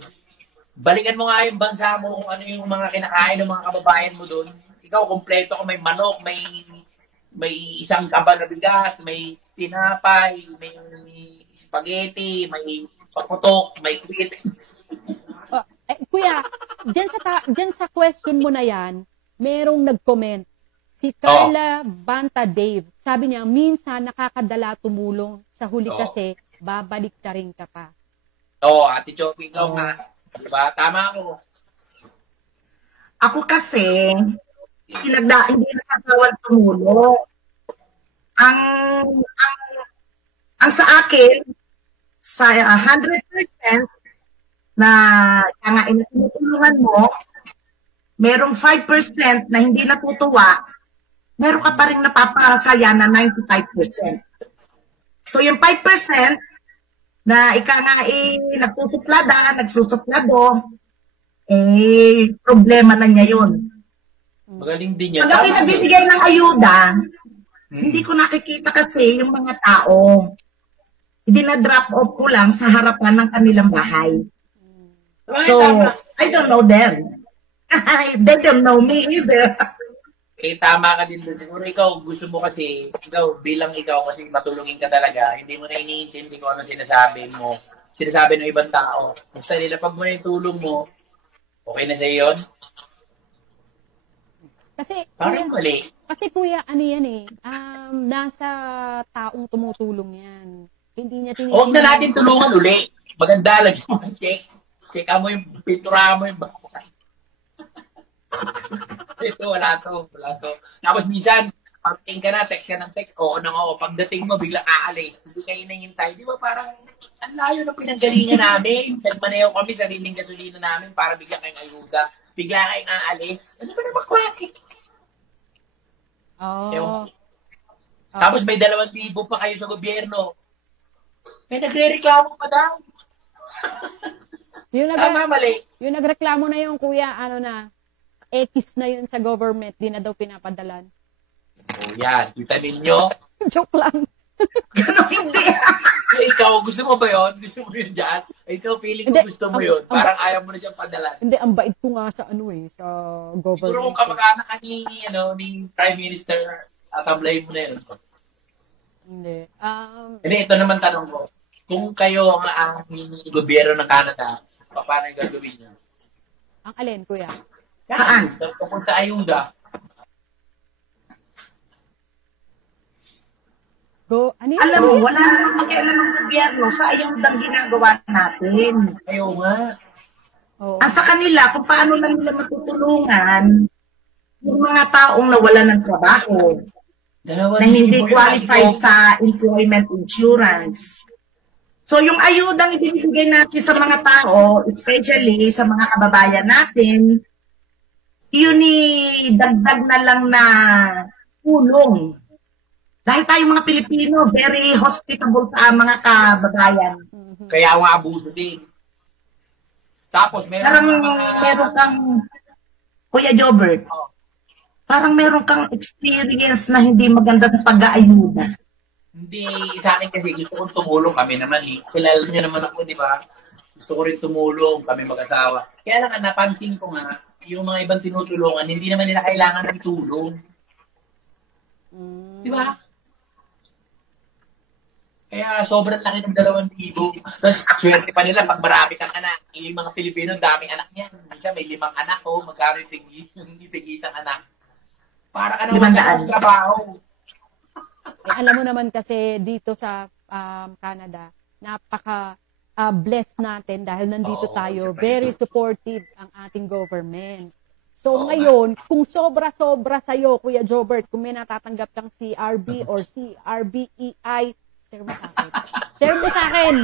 Balikan mo nga yung bansa mo kung ano yung mga kinakain ng mga kababayan mo doon. Ikaw, kompleto ka. May manok, may isang kaba na bigas, may tinapay, may spaghetti, may paputok, may quittings. Kuya, dyan sa question mo na yan, merong nag-comment. Si Carla Banta Dave. Sabi niya, minsan nakakadala tumulong. Sa huli kasi, babalik ka rin ka pa. Ate Choppy, ikaw nga. Diba? Tama ako. Ako kasi, hindi nasasawang tumulong. Ang sa akin, sa 100% na tinutulungan mo, merong 5% na hindi natutuwa, meron ka pa rin napapasaya na 95%. So yung 5% na nagsusuplado, problema na niya yun. Magaling din yan. Pag ako nagbibigay ng ayuda, hindi ko nakikita kasi yung mga tao. Dinadrop off ko lang sa harapan ng kanilang bahay. So, I don't know them. They don't know me either. Tama ka din doon. Siguro ikaw, gusto mo kasi, bilang ikaw kasi matulungin ka talaga, hindi mo na iniintindi kung ano sinasabi ng ibang tao. Basta nila, pag mo na tulong mo, okay na sa'yo yun? Parang mali. Kasi kuya, ano yan nasa taong tumutulong yan. Hindi niya tinitingnan. Huwag na natin tulungan uli. Maganda, lagi mo check. Check mo yung pintura mo yung baka. Ito, wala to. Tapos minsan, pag-ting ka na, text ka ng text, oo. Pagdating mo, biglang aalis. Hindi kayo nangintay. Di ba parang, ang layo na pinanggalingan namin. Nagmaneho kami sa rining gasolina namin para biglang kayong ayuda. Bigla kayong aalis. Ano ba naman klase? Tapos may 2,000 pa kayo sa gobyerno. May nagre-reklamo pa daw. Tama, mali. Yung nagreklamo na yung kuya, X na yun sa government, di na daw pinapadalan. Yan. Kita ninyo. Joke lang. Ganun hindi. Ikaw, gusto mo ba yun? Gusto mo yun, Jazz? Ikaw, feeling ko gusto mo yun. Parang ayaw mo na siyang padalan. Hindi, ang bait ko nga sa sa government. Siguro kung kamag-anak ka ni Prime Minister, tablay mo na yun. Hindi. Hindi, ito naman tanong ko. Kung kayo ang gobyerno ng Canada, paano yung gagawin niyo? Ang alin, kuya? Saan? Tungkol sa ayuda. Alam mo, wala namang makialam ng gobyerno sa ayudang ginagawa natin. Ayaw nga. Ang sa kanila, kung paano na nila matutulungan yung mga taong nawalan ng trabaho, na hindi qualified sa employment insurance. So, yung ayudang ibibigay natin sa mga tao, especially sa mga kababayan natin, yun dagdag na lang na tulong. Dahil tayo mga Pilipino, very hospitable sa mga kababayan. Kaya nga abuso din. Tapos meron kang Kuya Jobert, parang meron kang experience na hindi maganda sa pag-aayuda. Hindi, sa akin kasi gusto kong tumulong kami naman eh. Kilala niyo naman ako, di ba? Gusto ko rin tumulong kami mag-asawa. Kaya lang napansin ko nga, yung mga ibang tinutulungan, hindi naman nila kailangan ng tulong. Di ba? Kaya sobrang laki ng 2,000. Tapos swerte pa nila pag marami kang anak. Yung mga Pilipino, daming anak niyan. Minsan may 5 anak ko, magkano yung tig-isang anak. Para ka naman ng trabaho. Alam mo naman kasi dito sa Canada, napaka-blessed natin dahil nandito tayo. Very supportive ang ating government. So ngayon, kung sobra-sobra sa'yo, Kuya Jobert, kung may natatanggap kang CRB or CRBEI, share mo sa akin. Share mo sa akin.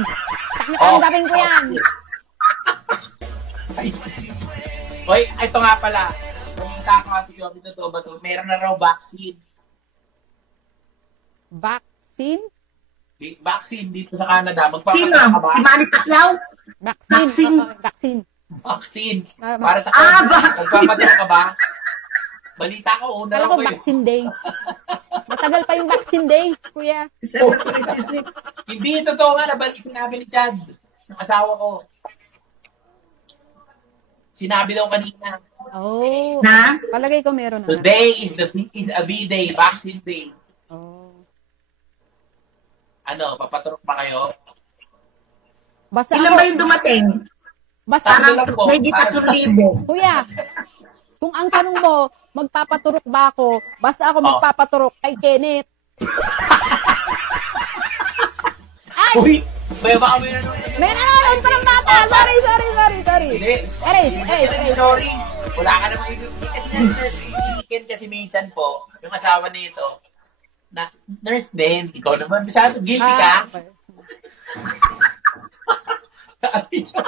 Tanggapin ko yan. Hoy, ito nga pala. Balita ko ate Joby, totoo ba ito? Meron na raw vaccine. Vaccine? Vaccine dito sa Canada. Sino? Si Manny Pacquiao? Vaccine. Vaccine. Vaccine. Para sa COVID. Magpapatira ka ba? Balita ko, una Kala lang ko ko yun. vaccine day. Matagal pa yung vaccine day, kuya. Hindi, totoo nga. Sinabi ni Chad, ng asawa ko. Sinabi daw kanina. Oh. Na? Palagay ko meron na. Today is a B-Day, vaccine day. Oh. Ano, papaturok pa kayo? Basta Ilan ako, ba yung dumating? basta Ano Parang lang po? may 3,000. kuya, kung ang tanong mo, magpapaturok ba ako? Basta ako magpapaturok kay Kenneth. Ay! Uy! Baka may nanonood. May nanonood pa ng bata! Sorry. Hindi. Sorry. Wala ka naman ikikin kasi minsan po, yung asawa nito, na nurse din. Ikaw naman, masyado guilty ka. Okay. Ate Job.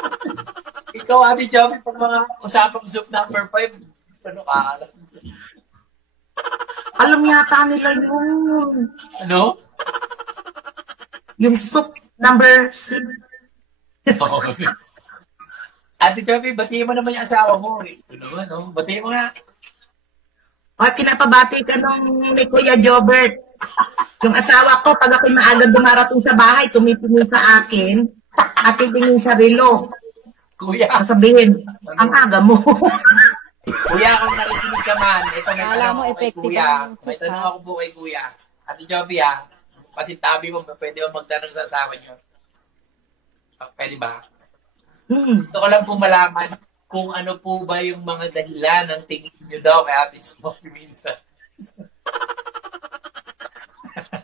Ikaw, Ate Job, pag mga usapang soup number 5, ano ka? Alam yata nila yun. Ano? Yung soup number 6. Ate Joby, batiin mo naman yung asawa mo. Ano? Batiin mo nga. O, pinapabati ka nung ni Kuya Jobert. Yung asawa ko, pag ako'y maagang dumarating sa bahay, tumitingin sa akin, at titingin sa relo. Kuya. Sasabihin, ang aga mo. Kuya, kung nakikinig ka man, ito may Kala tanong mo ako kay effective Kuya. ang May suka. tanong ako po kay Kuya. Ate Joby, pasintabi mo, pwede mo magtanong sa asawa niyo. Pwede ba? Gusto ko lang po malaman kung ano po ba yung mga dahilan ng tingin niyo daw kay Ate Joby minsan.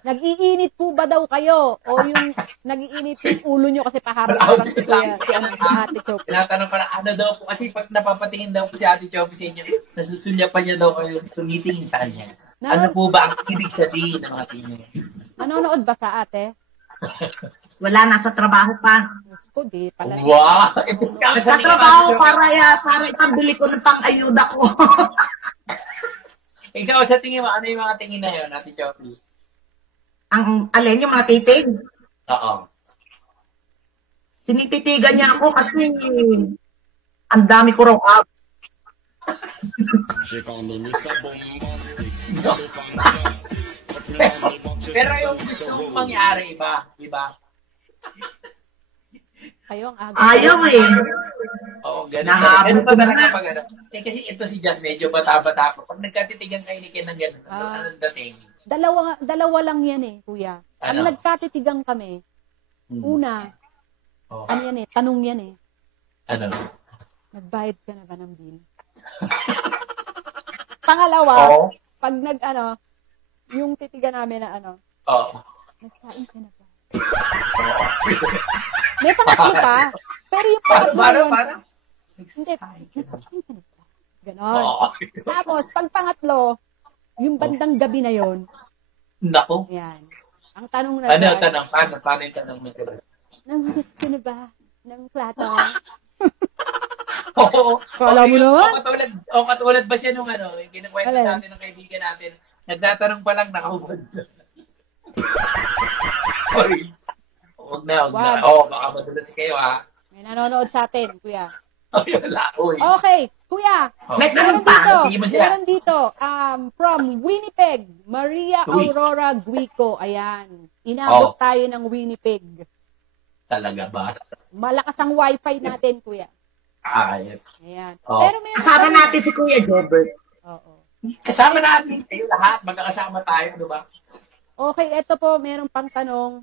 Nag-iinit po ba daw kayo? O yung nag-iinit yung ulo nyo kasi paharap Wala lang ako si Kuya, si Ate Choco. Tinatanong ko lang, ano daw po, kasi pag napapatingin daw po si Ate Joby sa inyo, nasusulyapan niya daw kayo, tumitingin sa kanya. Ano po ba ang ibig sabihin ng mga tingin? Nanonood ba sa ate? Wala, nasa trabaho pa. Diyos ko, di pala. Wow! Sa trabaho para ipambili ko ng pang-ayuda ko. Ikaw, sa tingin mo, ano yung mga tingin na yun, Ate Joby? Ang alin, yung mga titig. Oo. Tinititigan niya ako kasi ang dami ko raw abs. She call me Mr. Bombastic. No. Fantastic. But me on the box, just Pero as yung Mr. gusto mong Rowe. mangyari, iba? Diba? Kayo ang aga. Ayaw eh. Oo, ganun. Nahabol Ganun pa ko talaga na. pag ano. Kasi ito si Jazz, medyo bata-bata pa. Pag nagkatitigan kayo ni Ken ng ganun, anong dating? Dalawa lang yan eh, kuya. Ang Ano? nagkatitigang kami, una, Oh. ano yan eh, tanong yan eh, Ano? nagbayad ka na ba ng bill? Pangalawa, Oo. pag yung titigan namin na Oo. nagsain ka na ba? May pangatlo pa, pero yung pangatlo na yun, Para? hindi, nagsain ka na ba? Ganon. Oo. Tapos, pag pangatlo, yung bandang gabi na yon, Nako. yan. Ang tanong na Ano dyan, yung tanong? Paano yung tanong mo? nanghugas ka na ba ng plato? Oo. Kala mo naman? Katulad ba siya nung yung kinakwento Alin? sa atin ng kaibigan natin, nagtatanong pa lang, nakahubad. Oy. Huwag na. Wag. Oo, baka madulas kayo, ha? May nanonood sa atin, kuya. Ay, wala. Uy. Okay, Kuya, May meron tanong pa. dito, Sige mo sila. meron dito, from Winnipeg, Maria Uy. Aurora Guico. Ayan. Inabot tayo ng Winnipeg. Talaga ba? Malakas ang wifi natin, kuya. Ay, Ayan. Oh. Pero meron Kasama natin si Kuya Jobert. Oo. kasama natin kayo lahat. Magkakasama tayo, di ba? Okay, eto po, meron pang tanong.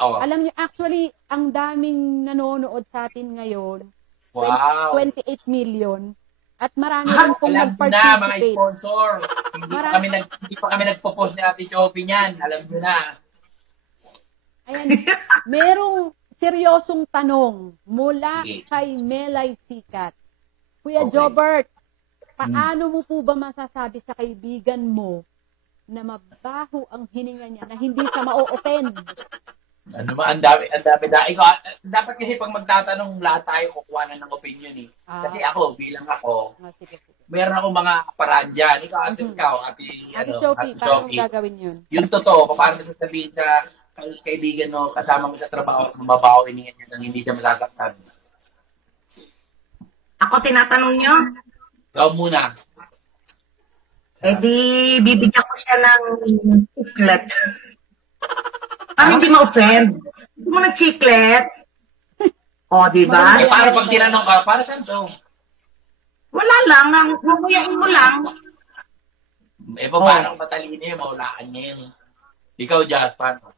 Oo. Alam niyo, actually, ang daming nanonood sa atin ngayon. Wow. 28 million. At marami rin pong Alam na, mga nag-participate. sponsor. Hindi pa kami nagpo-post ni Ate Chopin niyan. Alam nyo na. Ayan, merong seryosong tanong mula Sige. kay Melay Sikat. Kuya Okay. Jobert, paano mo po ba masasabi sa kaibigan mo na mabaho ang hininga niya, na hindi siya ma-offend? Ano ba, ang dami. Ikaw, dapat kasi pag magtatanong, lahat tayo kukuha na ng opinion eh. Kasi ako, bilang ako, Sige. meron akong mga paraan dyan. Ikaw, ate, Ate Chopi, paano mo gagawin yun? Yung totoo, paano mo sasabihin sa kaibigan mo, kasama mo sa trabaho, mababaho hininga niya nang hindi siya masasaktan. Ako tinatanong nyo, Ikaw muna. di bibigyan ko siya ng chiclet. Para hindi ma-offend. Gusto mo ng chiclet? O, di ba? Eh, para pag tinanong ka, para saan to? Wala lang, mamuyain mo lang. Eh, paano kung matalino yun, maulaan niya yun. Ikaw, Jazz, paano?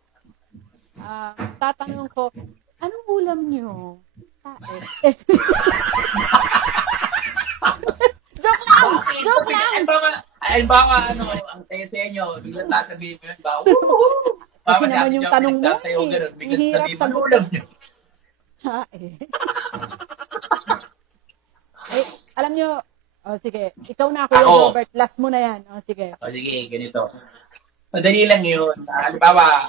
Tatanong ko, anong ulam niyo? Tae. Joke lang! Joke lang! Ay, baka, ang tayo-tayo nyo, biglang sasabihin mo yun, ba? Kasi naman yung tanong mo, Sa'yo, ganun, biglang Hirap sabihin mo, sagutin. ulam niyo. Tae. Eh, alam niyo, sige, ikaw na, Kuya Ako. Robert, last mo na yan. Sige. O, sige, ganito. Madali lang yun. Halimbawa,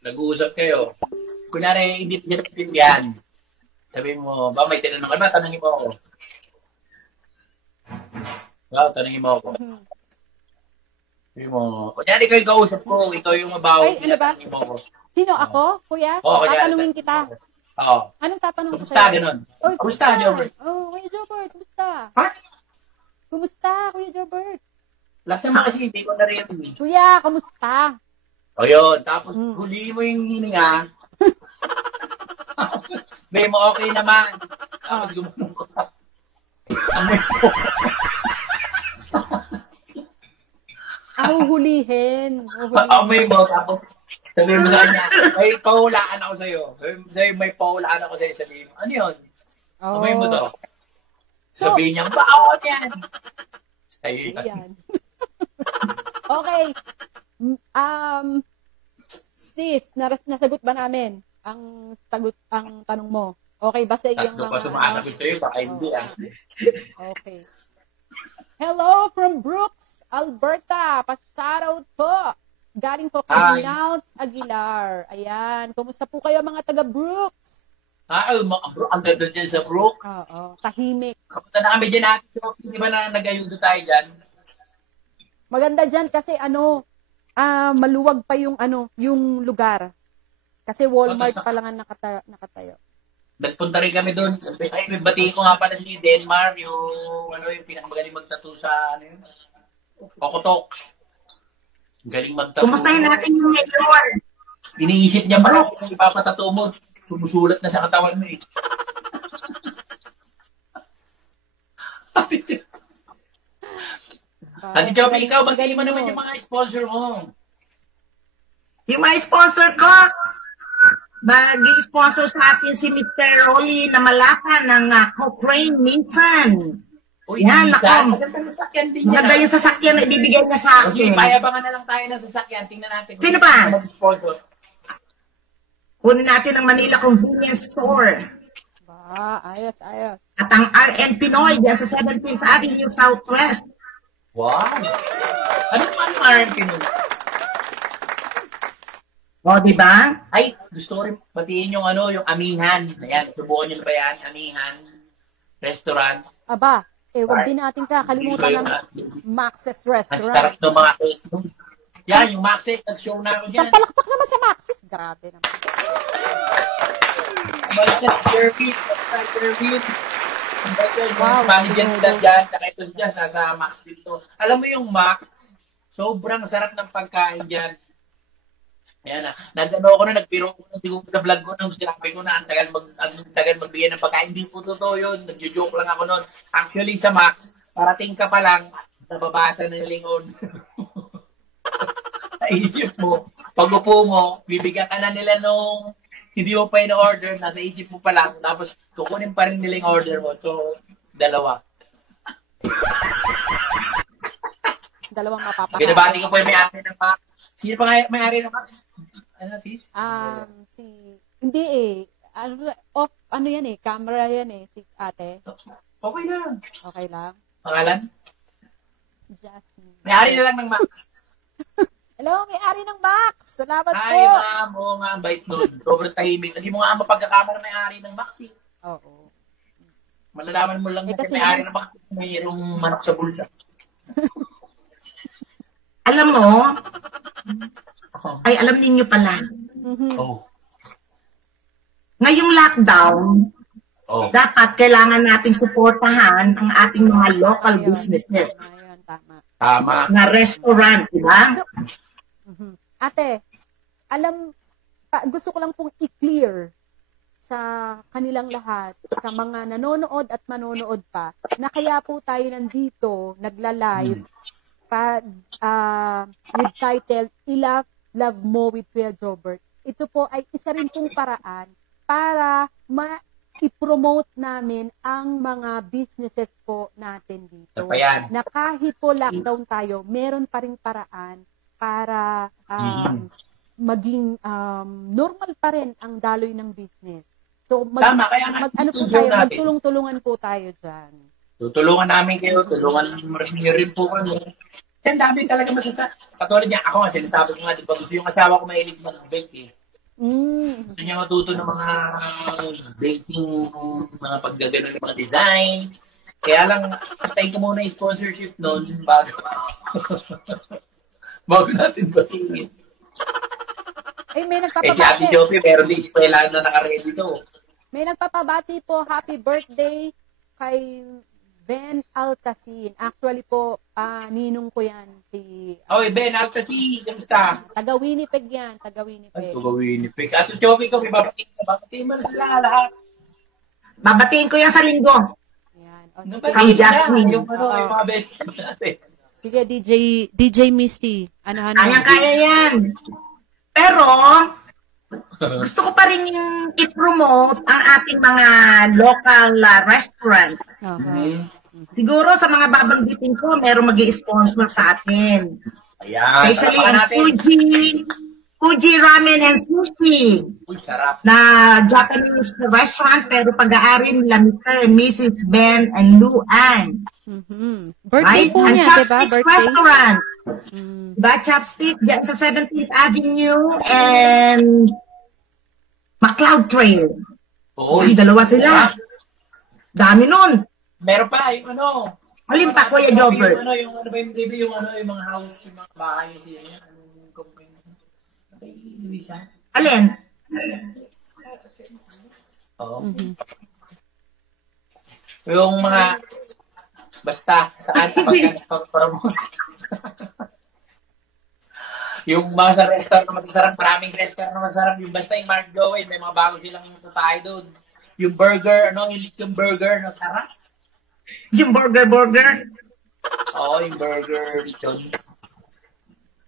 nag-uusap kayo. Kunyari, hindi niya naintindihan. Sabi mo, ba, may tinanong ka na, tanongin mo ako. Ba, tanongin mo ako. Sabi mo, kunyari kayo yung kausap ko, ikaw yung mabaho. Ay, ano ba? Tanongin mo ako. Sino ako, Kuya? Oo, kunyari, Tatanungin kita. Oo. Anong tatanong ko Kamusta, sa'yo? ganun? Oy, Kamusta, Jobert? Kuya Jobert, kumusta? Ha? Kumusta, Kuya Jobert? Last naman kasi hindi ko narinig. Kuya, kumusta? O yun, tapos huli mo yung hininga. Tapos, may mo okay naman. Tapos gumanong ka. Amoy mo. Huhulihin. Amoy mo. Tapos sabihin mo sa kanya, may pahulaan ako sa'yo. Sabihin may pahulaan ako sa'yo. Sabihin mo, ano yun? Amoy mo to. Sabihin niya, baon yan. Sa'yo yan. Ayan. Okay. Sis, nasagot ba namin ang tanong mo? Okay ba sa iyong Tapos ko pa sumasagot sa'yo, baka hindi ah. Okay. Hello from Brooks, Alberta. Pa-shoutout po. Galing po kay Hi. Nals Aguilar. Ayan. Kumusta po kayo mga taga Brooks? Ang ganda dyan sa Brook. Oo. Tahimik. Kapunta na kami dyan natin. Di ba na nag-ayudo tayo dyan? Maganda dyan kasi maluwag pa yung yung lugar. Kasi Walmart pa lang ang nakatayo. Nagpunta rin kami doon. Ay, batiin ko nga pala si Denmark, yung pinakamagaling magtattoo sa Okotoks. Galing magtattoo. Kumustahin natin yung mayor? Iniisip niya pa kung ipapatattoo mo. Sumusulat na sa katawan mo eh. Ate Chopi, ikaw, magaling mo naman yung mga sponsor mo. Yung mga sponsor ko, mag-sponsor sa atin si Mr. Rolly na Malaka ng Cochrane Nissan. Uy, Yan, Nissan. nako. Magandang sasakyan din Maganda yan. yung sasakyan na ibibigay niya sa Kasi akin. payabangan na lang tayo ng sasakyan. Tingnan natin. Sino ba? Mag-sponsor. Kunin natin ang Manila Convenience Store. Ayos. At ang RN Pinoy dyan sa 17th Avenue Southwest. Wow. Ano pa yung RMP nun? O, di ba? Ay, gusto ko rin batiin yung yung Amihan. Ayan, subukan nyo na ba yan? Amihan. Restaurant. Aba, wag din natin kakalimutan ng Max's Ang Restaurant. sarap ng mga cake. Yan, yung Maxi, nag-show na ako dyan. Isang palakpak naman sa Max's. Grabe naman. Balik na si Shervin. Wow, Pangit yan siguro. dyan, tsaka ito dyan, nasa Max dito. Alam mo yung Max, sobrang sarap ng pagkain dyan. Ayan na. Nag-ano ko na, nagbiro ko na siguro sa vlog ko nung sinabi ko na ang tagal magbigay ng pagkain. Hindi po totoo yun. Nag-joke lang ako noon. Actually sa Max, parating ka pa lang, nababasa ng lingon. Naisip mo, pag upo mo, bibigyan ka na nila nung hindi mo pa in-order, nasa isip mo pa lang, tapos kukunin pa rin nila yung order mo. So, dalawa. Dalawang mapapakain. Binabati ko po yung may-ari ng Max. Sino pa nga may-ari ng Max? Ano, sis? Hindi ano yan eh, camera yan eh, si ate. Okay lang. Okay lang. Pangalan? Jasmine. May-ari na lang ng Max. Hello, may-ari ng Max. Salamat Ay, po. ma'am. Oo nga, ang bait nun. Sobrang tahimik. Hindi mo nga mapagkakama na may-ari ng Max eh. Oo. Malalaman mo lang na kasi may-ari ng Max. Mayroong manok sa bulsa. Alam mo, ay alam ninyo pala, Oh. ngayong lockdown, Oh. dapat kailangan nating suportahan ang ating mga local Ayun. businesses Ayun, tama. Tama. na restaurant, di ba? Ate, gusto ko lang pong i-clear sa kanilang lahat, sa mga nanonood at manonood pa, na kaya po tayo nandito, nagla-live, with title, Love Mo with Kuya Jobert. Ito po ay isa rin pong paraan para i-promote namin ang mga businesses po natin dito. Ito pa yan. Na kahit po lockdown tayo, meron pa rin paraan para maging normal pa rin ang daloy ng business. So, Tama, kaya nga, ano po tutulungan tayo, natin. magtulong-tulungan po tayo dyan. Tutulungan namin kayo. Tulungan rin po kami. Ang dami talaga masasabi. Katulad niya, ako nga, sinasabi ko nga, di ba, gusto yung asawa ko mahilig mag-bake eh. Gusto niya matuto ng mga baking, mga paggagano ng mga design. Kaya lang, patay ko muna yung sponsorship noon bago natin batingin. Ay, may Eh si Ate nagpapabati. Joffy, meron din eskwela na naka-ready to. May nagpapabati po, happy birthday kay Ben Alcacin. Actually po, ninong ko yan. Si Oy, Ben, Altasi, kamusta? taga Winnipeg yan. Taga Ay, Winnipeg. gawin ni Pek. Ate Joffy, kung may babatiin ka, babatiin mo na sila lahat. Babatiin ko yan sa linggo. Yan. From Jasmine. Yung mga best friends natin. Sige, DJ Misty. Ano? Kaya yan. Pero, gusto ko pa rin i-promote ang ating mga local restaurant. Okay. Siguro sa mga babanggitin ko, merong mag-i-sponsor sa atin. Ayan. Especially salamat ang natin. Fuji Ramen and Sushi Uy, sarap. na Japanese restaurant pero pag-aari nila Mr. and Mrs. Ben and Luan. Birthday Right? po And niya, diba? Chopsticks Birthday. Restaurant. Diba? Chopstick, dyan sa 17th Avenue and McLeod Trail. Oo. Ay, dalawa sila. Dami nun. Meron pa, yung ano. Alin pa, Kuya Yung Jobert? ano, yung ano ba yung baby, yung ano, yung mga house, yung mga bahay, yung anong company. Okay, Luisa. Alin? Oo. Yung mga, basta, saan pag-promote. Yung mga sa restaurant na masasarap, maraming restaurant na masasarap. Yung basta yung Mark Joey, may mga bago silang tayo doon. Yung burger, yung burger, no, sarap. Yung burger. Oo, yung burger, lechon.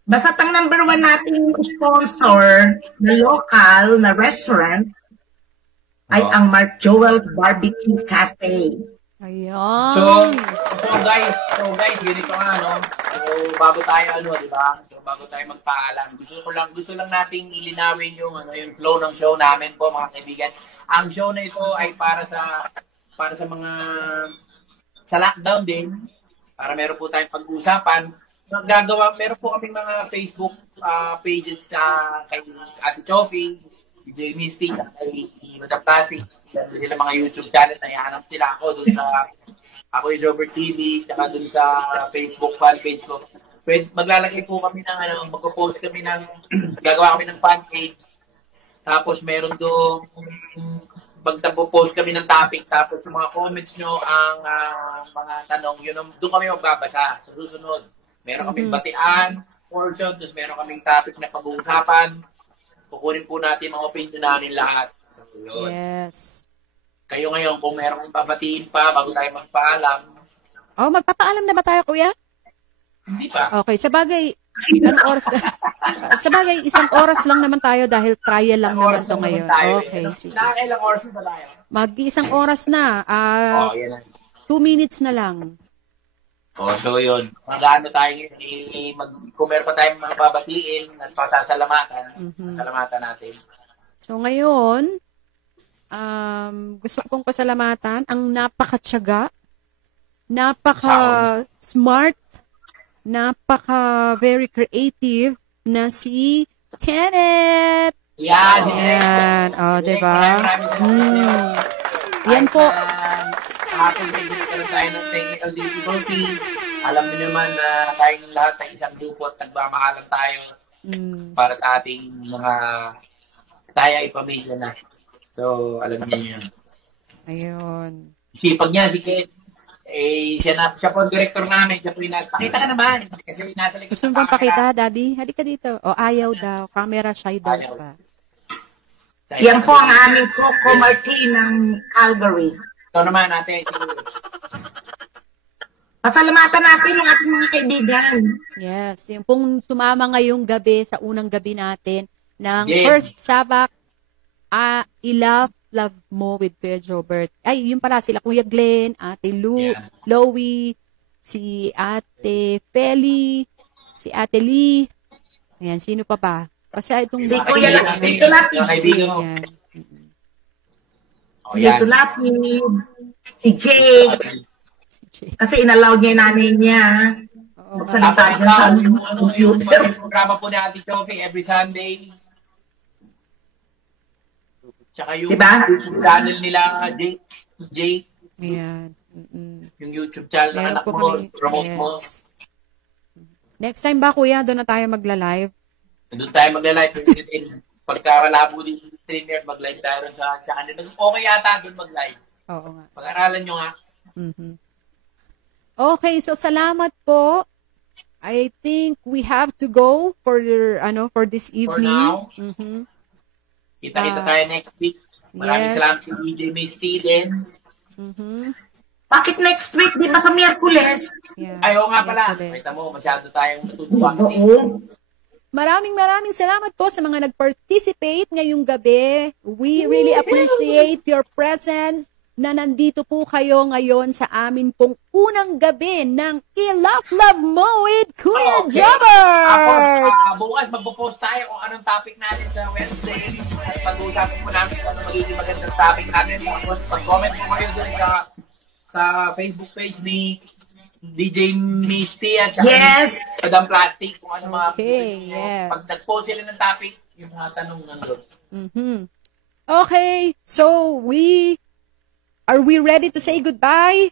Basta ang number one nating sponsor na local na restaurant ay ang Mark Joel's Barbecue Cafe. Ayan. So guys, ganito nga, no? So, bago tayo, di ba? So, bago tayo magpaalam, gusto lang nating ilinawin yung, yung flow ng show namin po, mga kaibigan. Ang show na ito ay para sa mga, sa lockdown din, para meron po tayong pag-uusapan. Meron po kaming mga Facebook pages kay Ate Chofi, DJ Misty, kay Madam Tassi. Meron sila mga YouTube channel na ihanap sila ako dun sa Ako yung Jobert TV, tsaka dun sa Facebook fan page ko. Maglalagay po kami ng magpo-post kami ng gagawa kami ng fan page. Tapos meron doon Pag-post kami ng topic, tapos yung mga comments nyo, ang mga tanong, yun, doon kami magbabasa sa susunod. Meron kaming batian, portion, tapos meron kaming topic na pag-uusapan. Kukunin po natin mga opinion namin lahat. So, yun. Yes. Kayo ngayon, kung meron kong babatiin pa, bago tayo magpaalam. Oh, magpapaalam na ba tayo, kuya? Hindi pa. Okay, sabagay, isang oras lang naman tayo dahil trial lang naman to ngayon. Okay, sige. Nakakailang oras na tayo? Mag-isang oras na. Yan na. 2 minutes na lang. So yun. Mag-ano tayo yun. Kung meron pa tayong mga babatiin at pasasalamatan, salamatan natin. So ngayon, gusto kong pasalamatan ang napakatyaga, napaka-smart, napaka-very creative na si Kenneth. Yan. Diba? Yan po. Kapag nagkakaroon tayo ng technical difficulty, alam mo naman na tayong lahat ay isang grupo at nagmamahalan tayo para sa ating mga tayo ay pamilya na. So, alam niyo yun. Ayun. Sipag niya, si Ken. Siya po ang director namin. Siya po yung pakita ka naman. Kasi nasa likod. Gusto mo bang pakita, Daddy? Halika dito. Ayaw daw. Camera shy daw pa. Yan po ang aming Coco Martin ng Calgary. Ito naman natin. Pasalamatan natin yung ating mga kaibigan. Yes. Yung pong sumama ngayong gabi sa unang gabi natin ng Yes. First Sabak, Love Mo with Kuya Jobert. Ay, yun pala sila. Kuya Glenn, Ate Loie, si Ate Feli, si Ate Lee. Ayan, sino pa ba? Kasi itong... Si Kuya Lapid. Ayan. Si Lito Lapid. Si Jake. Kasi inallow niya yung nanay niya. Magsalita niya sa computer. Yung programa po natin, Sophie, every Sunday. Tsaka yung YouTube channel nila, Jake. Ayan. Yung YouTube channel ng anak mo, promote mo. Next time ba, kuya, doon na tayo magla-live? Doon tayo magla-live. Pagkakalabo din yung trainer, mag-live tayo sa channel. Okay yata doon mag-live. Oo nga. Pag-aralan nyo nga. Okay, so salamat po. I think we have to go for this evening. For now. Kita-kita tayo next week. Maraming salamat si DJ Misty din. Bakit next week? Di ba sa Miyerkules? Yeah. Ayaw nga pala. Kita mo, masyado tayong natutuwa kasi. Maraming salamat po sa mga nag-participate ngayong gabi. We really appreciate your presence na nandito po kayo ngayon sa amin pong unang gabi ng I-Love Mo with Kuya Jobert! Bukas magpo-post tayo kung anong topic natin sa Wednesday. At pag-uusapin po namin kung ano magiging magandang topic natin. Pag-comment po kayo dun sa Facebook page ni DJ Misty at Madam Plastic kung ano mga pag nag-post sila ng topic, yung mga tanong nandun. Okay, so are we ready to say goodbye?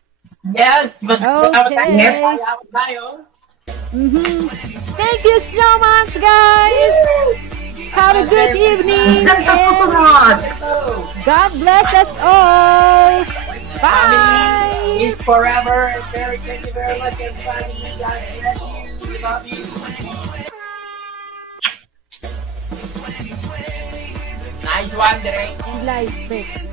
Yes! Okay. Yes! Thank you so much, guys! Have a good evening! God bless us all! Bye! Family is forever! Thank you very much, everybody! God bless you! We love you! Nice one, Derek! And live break.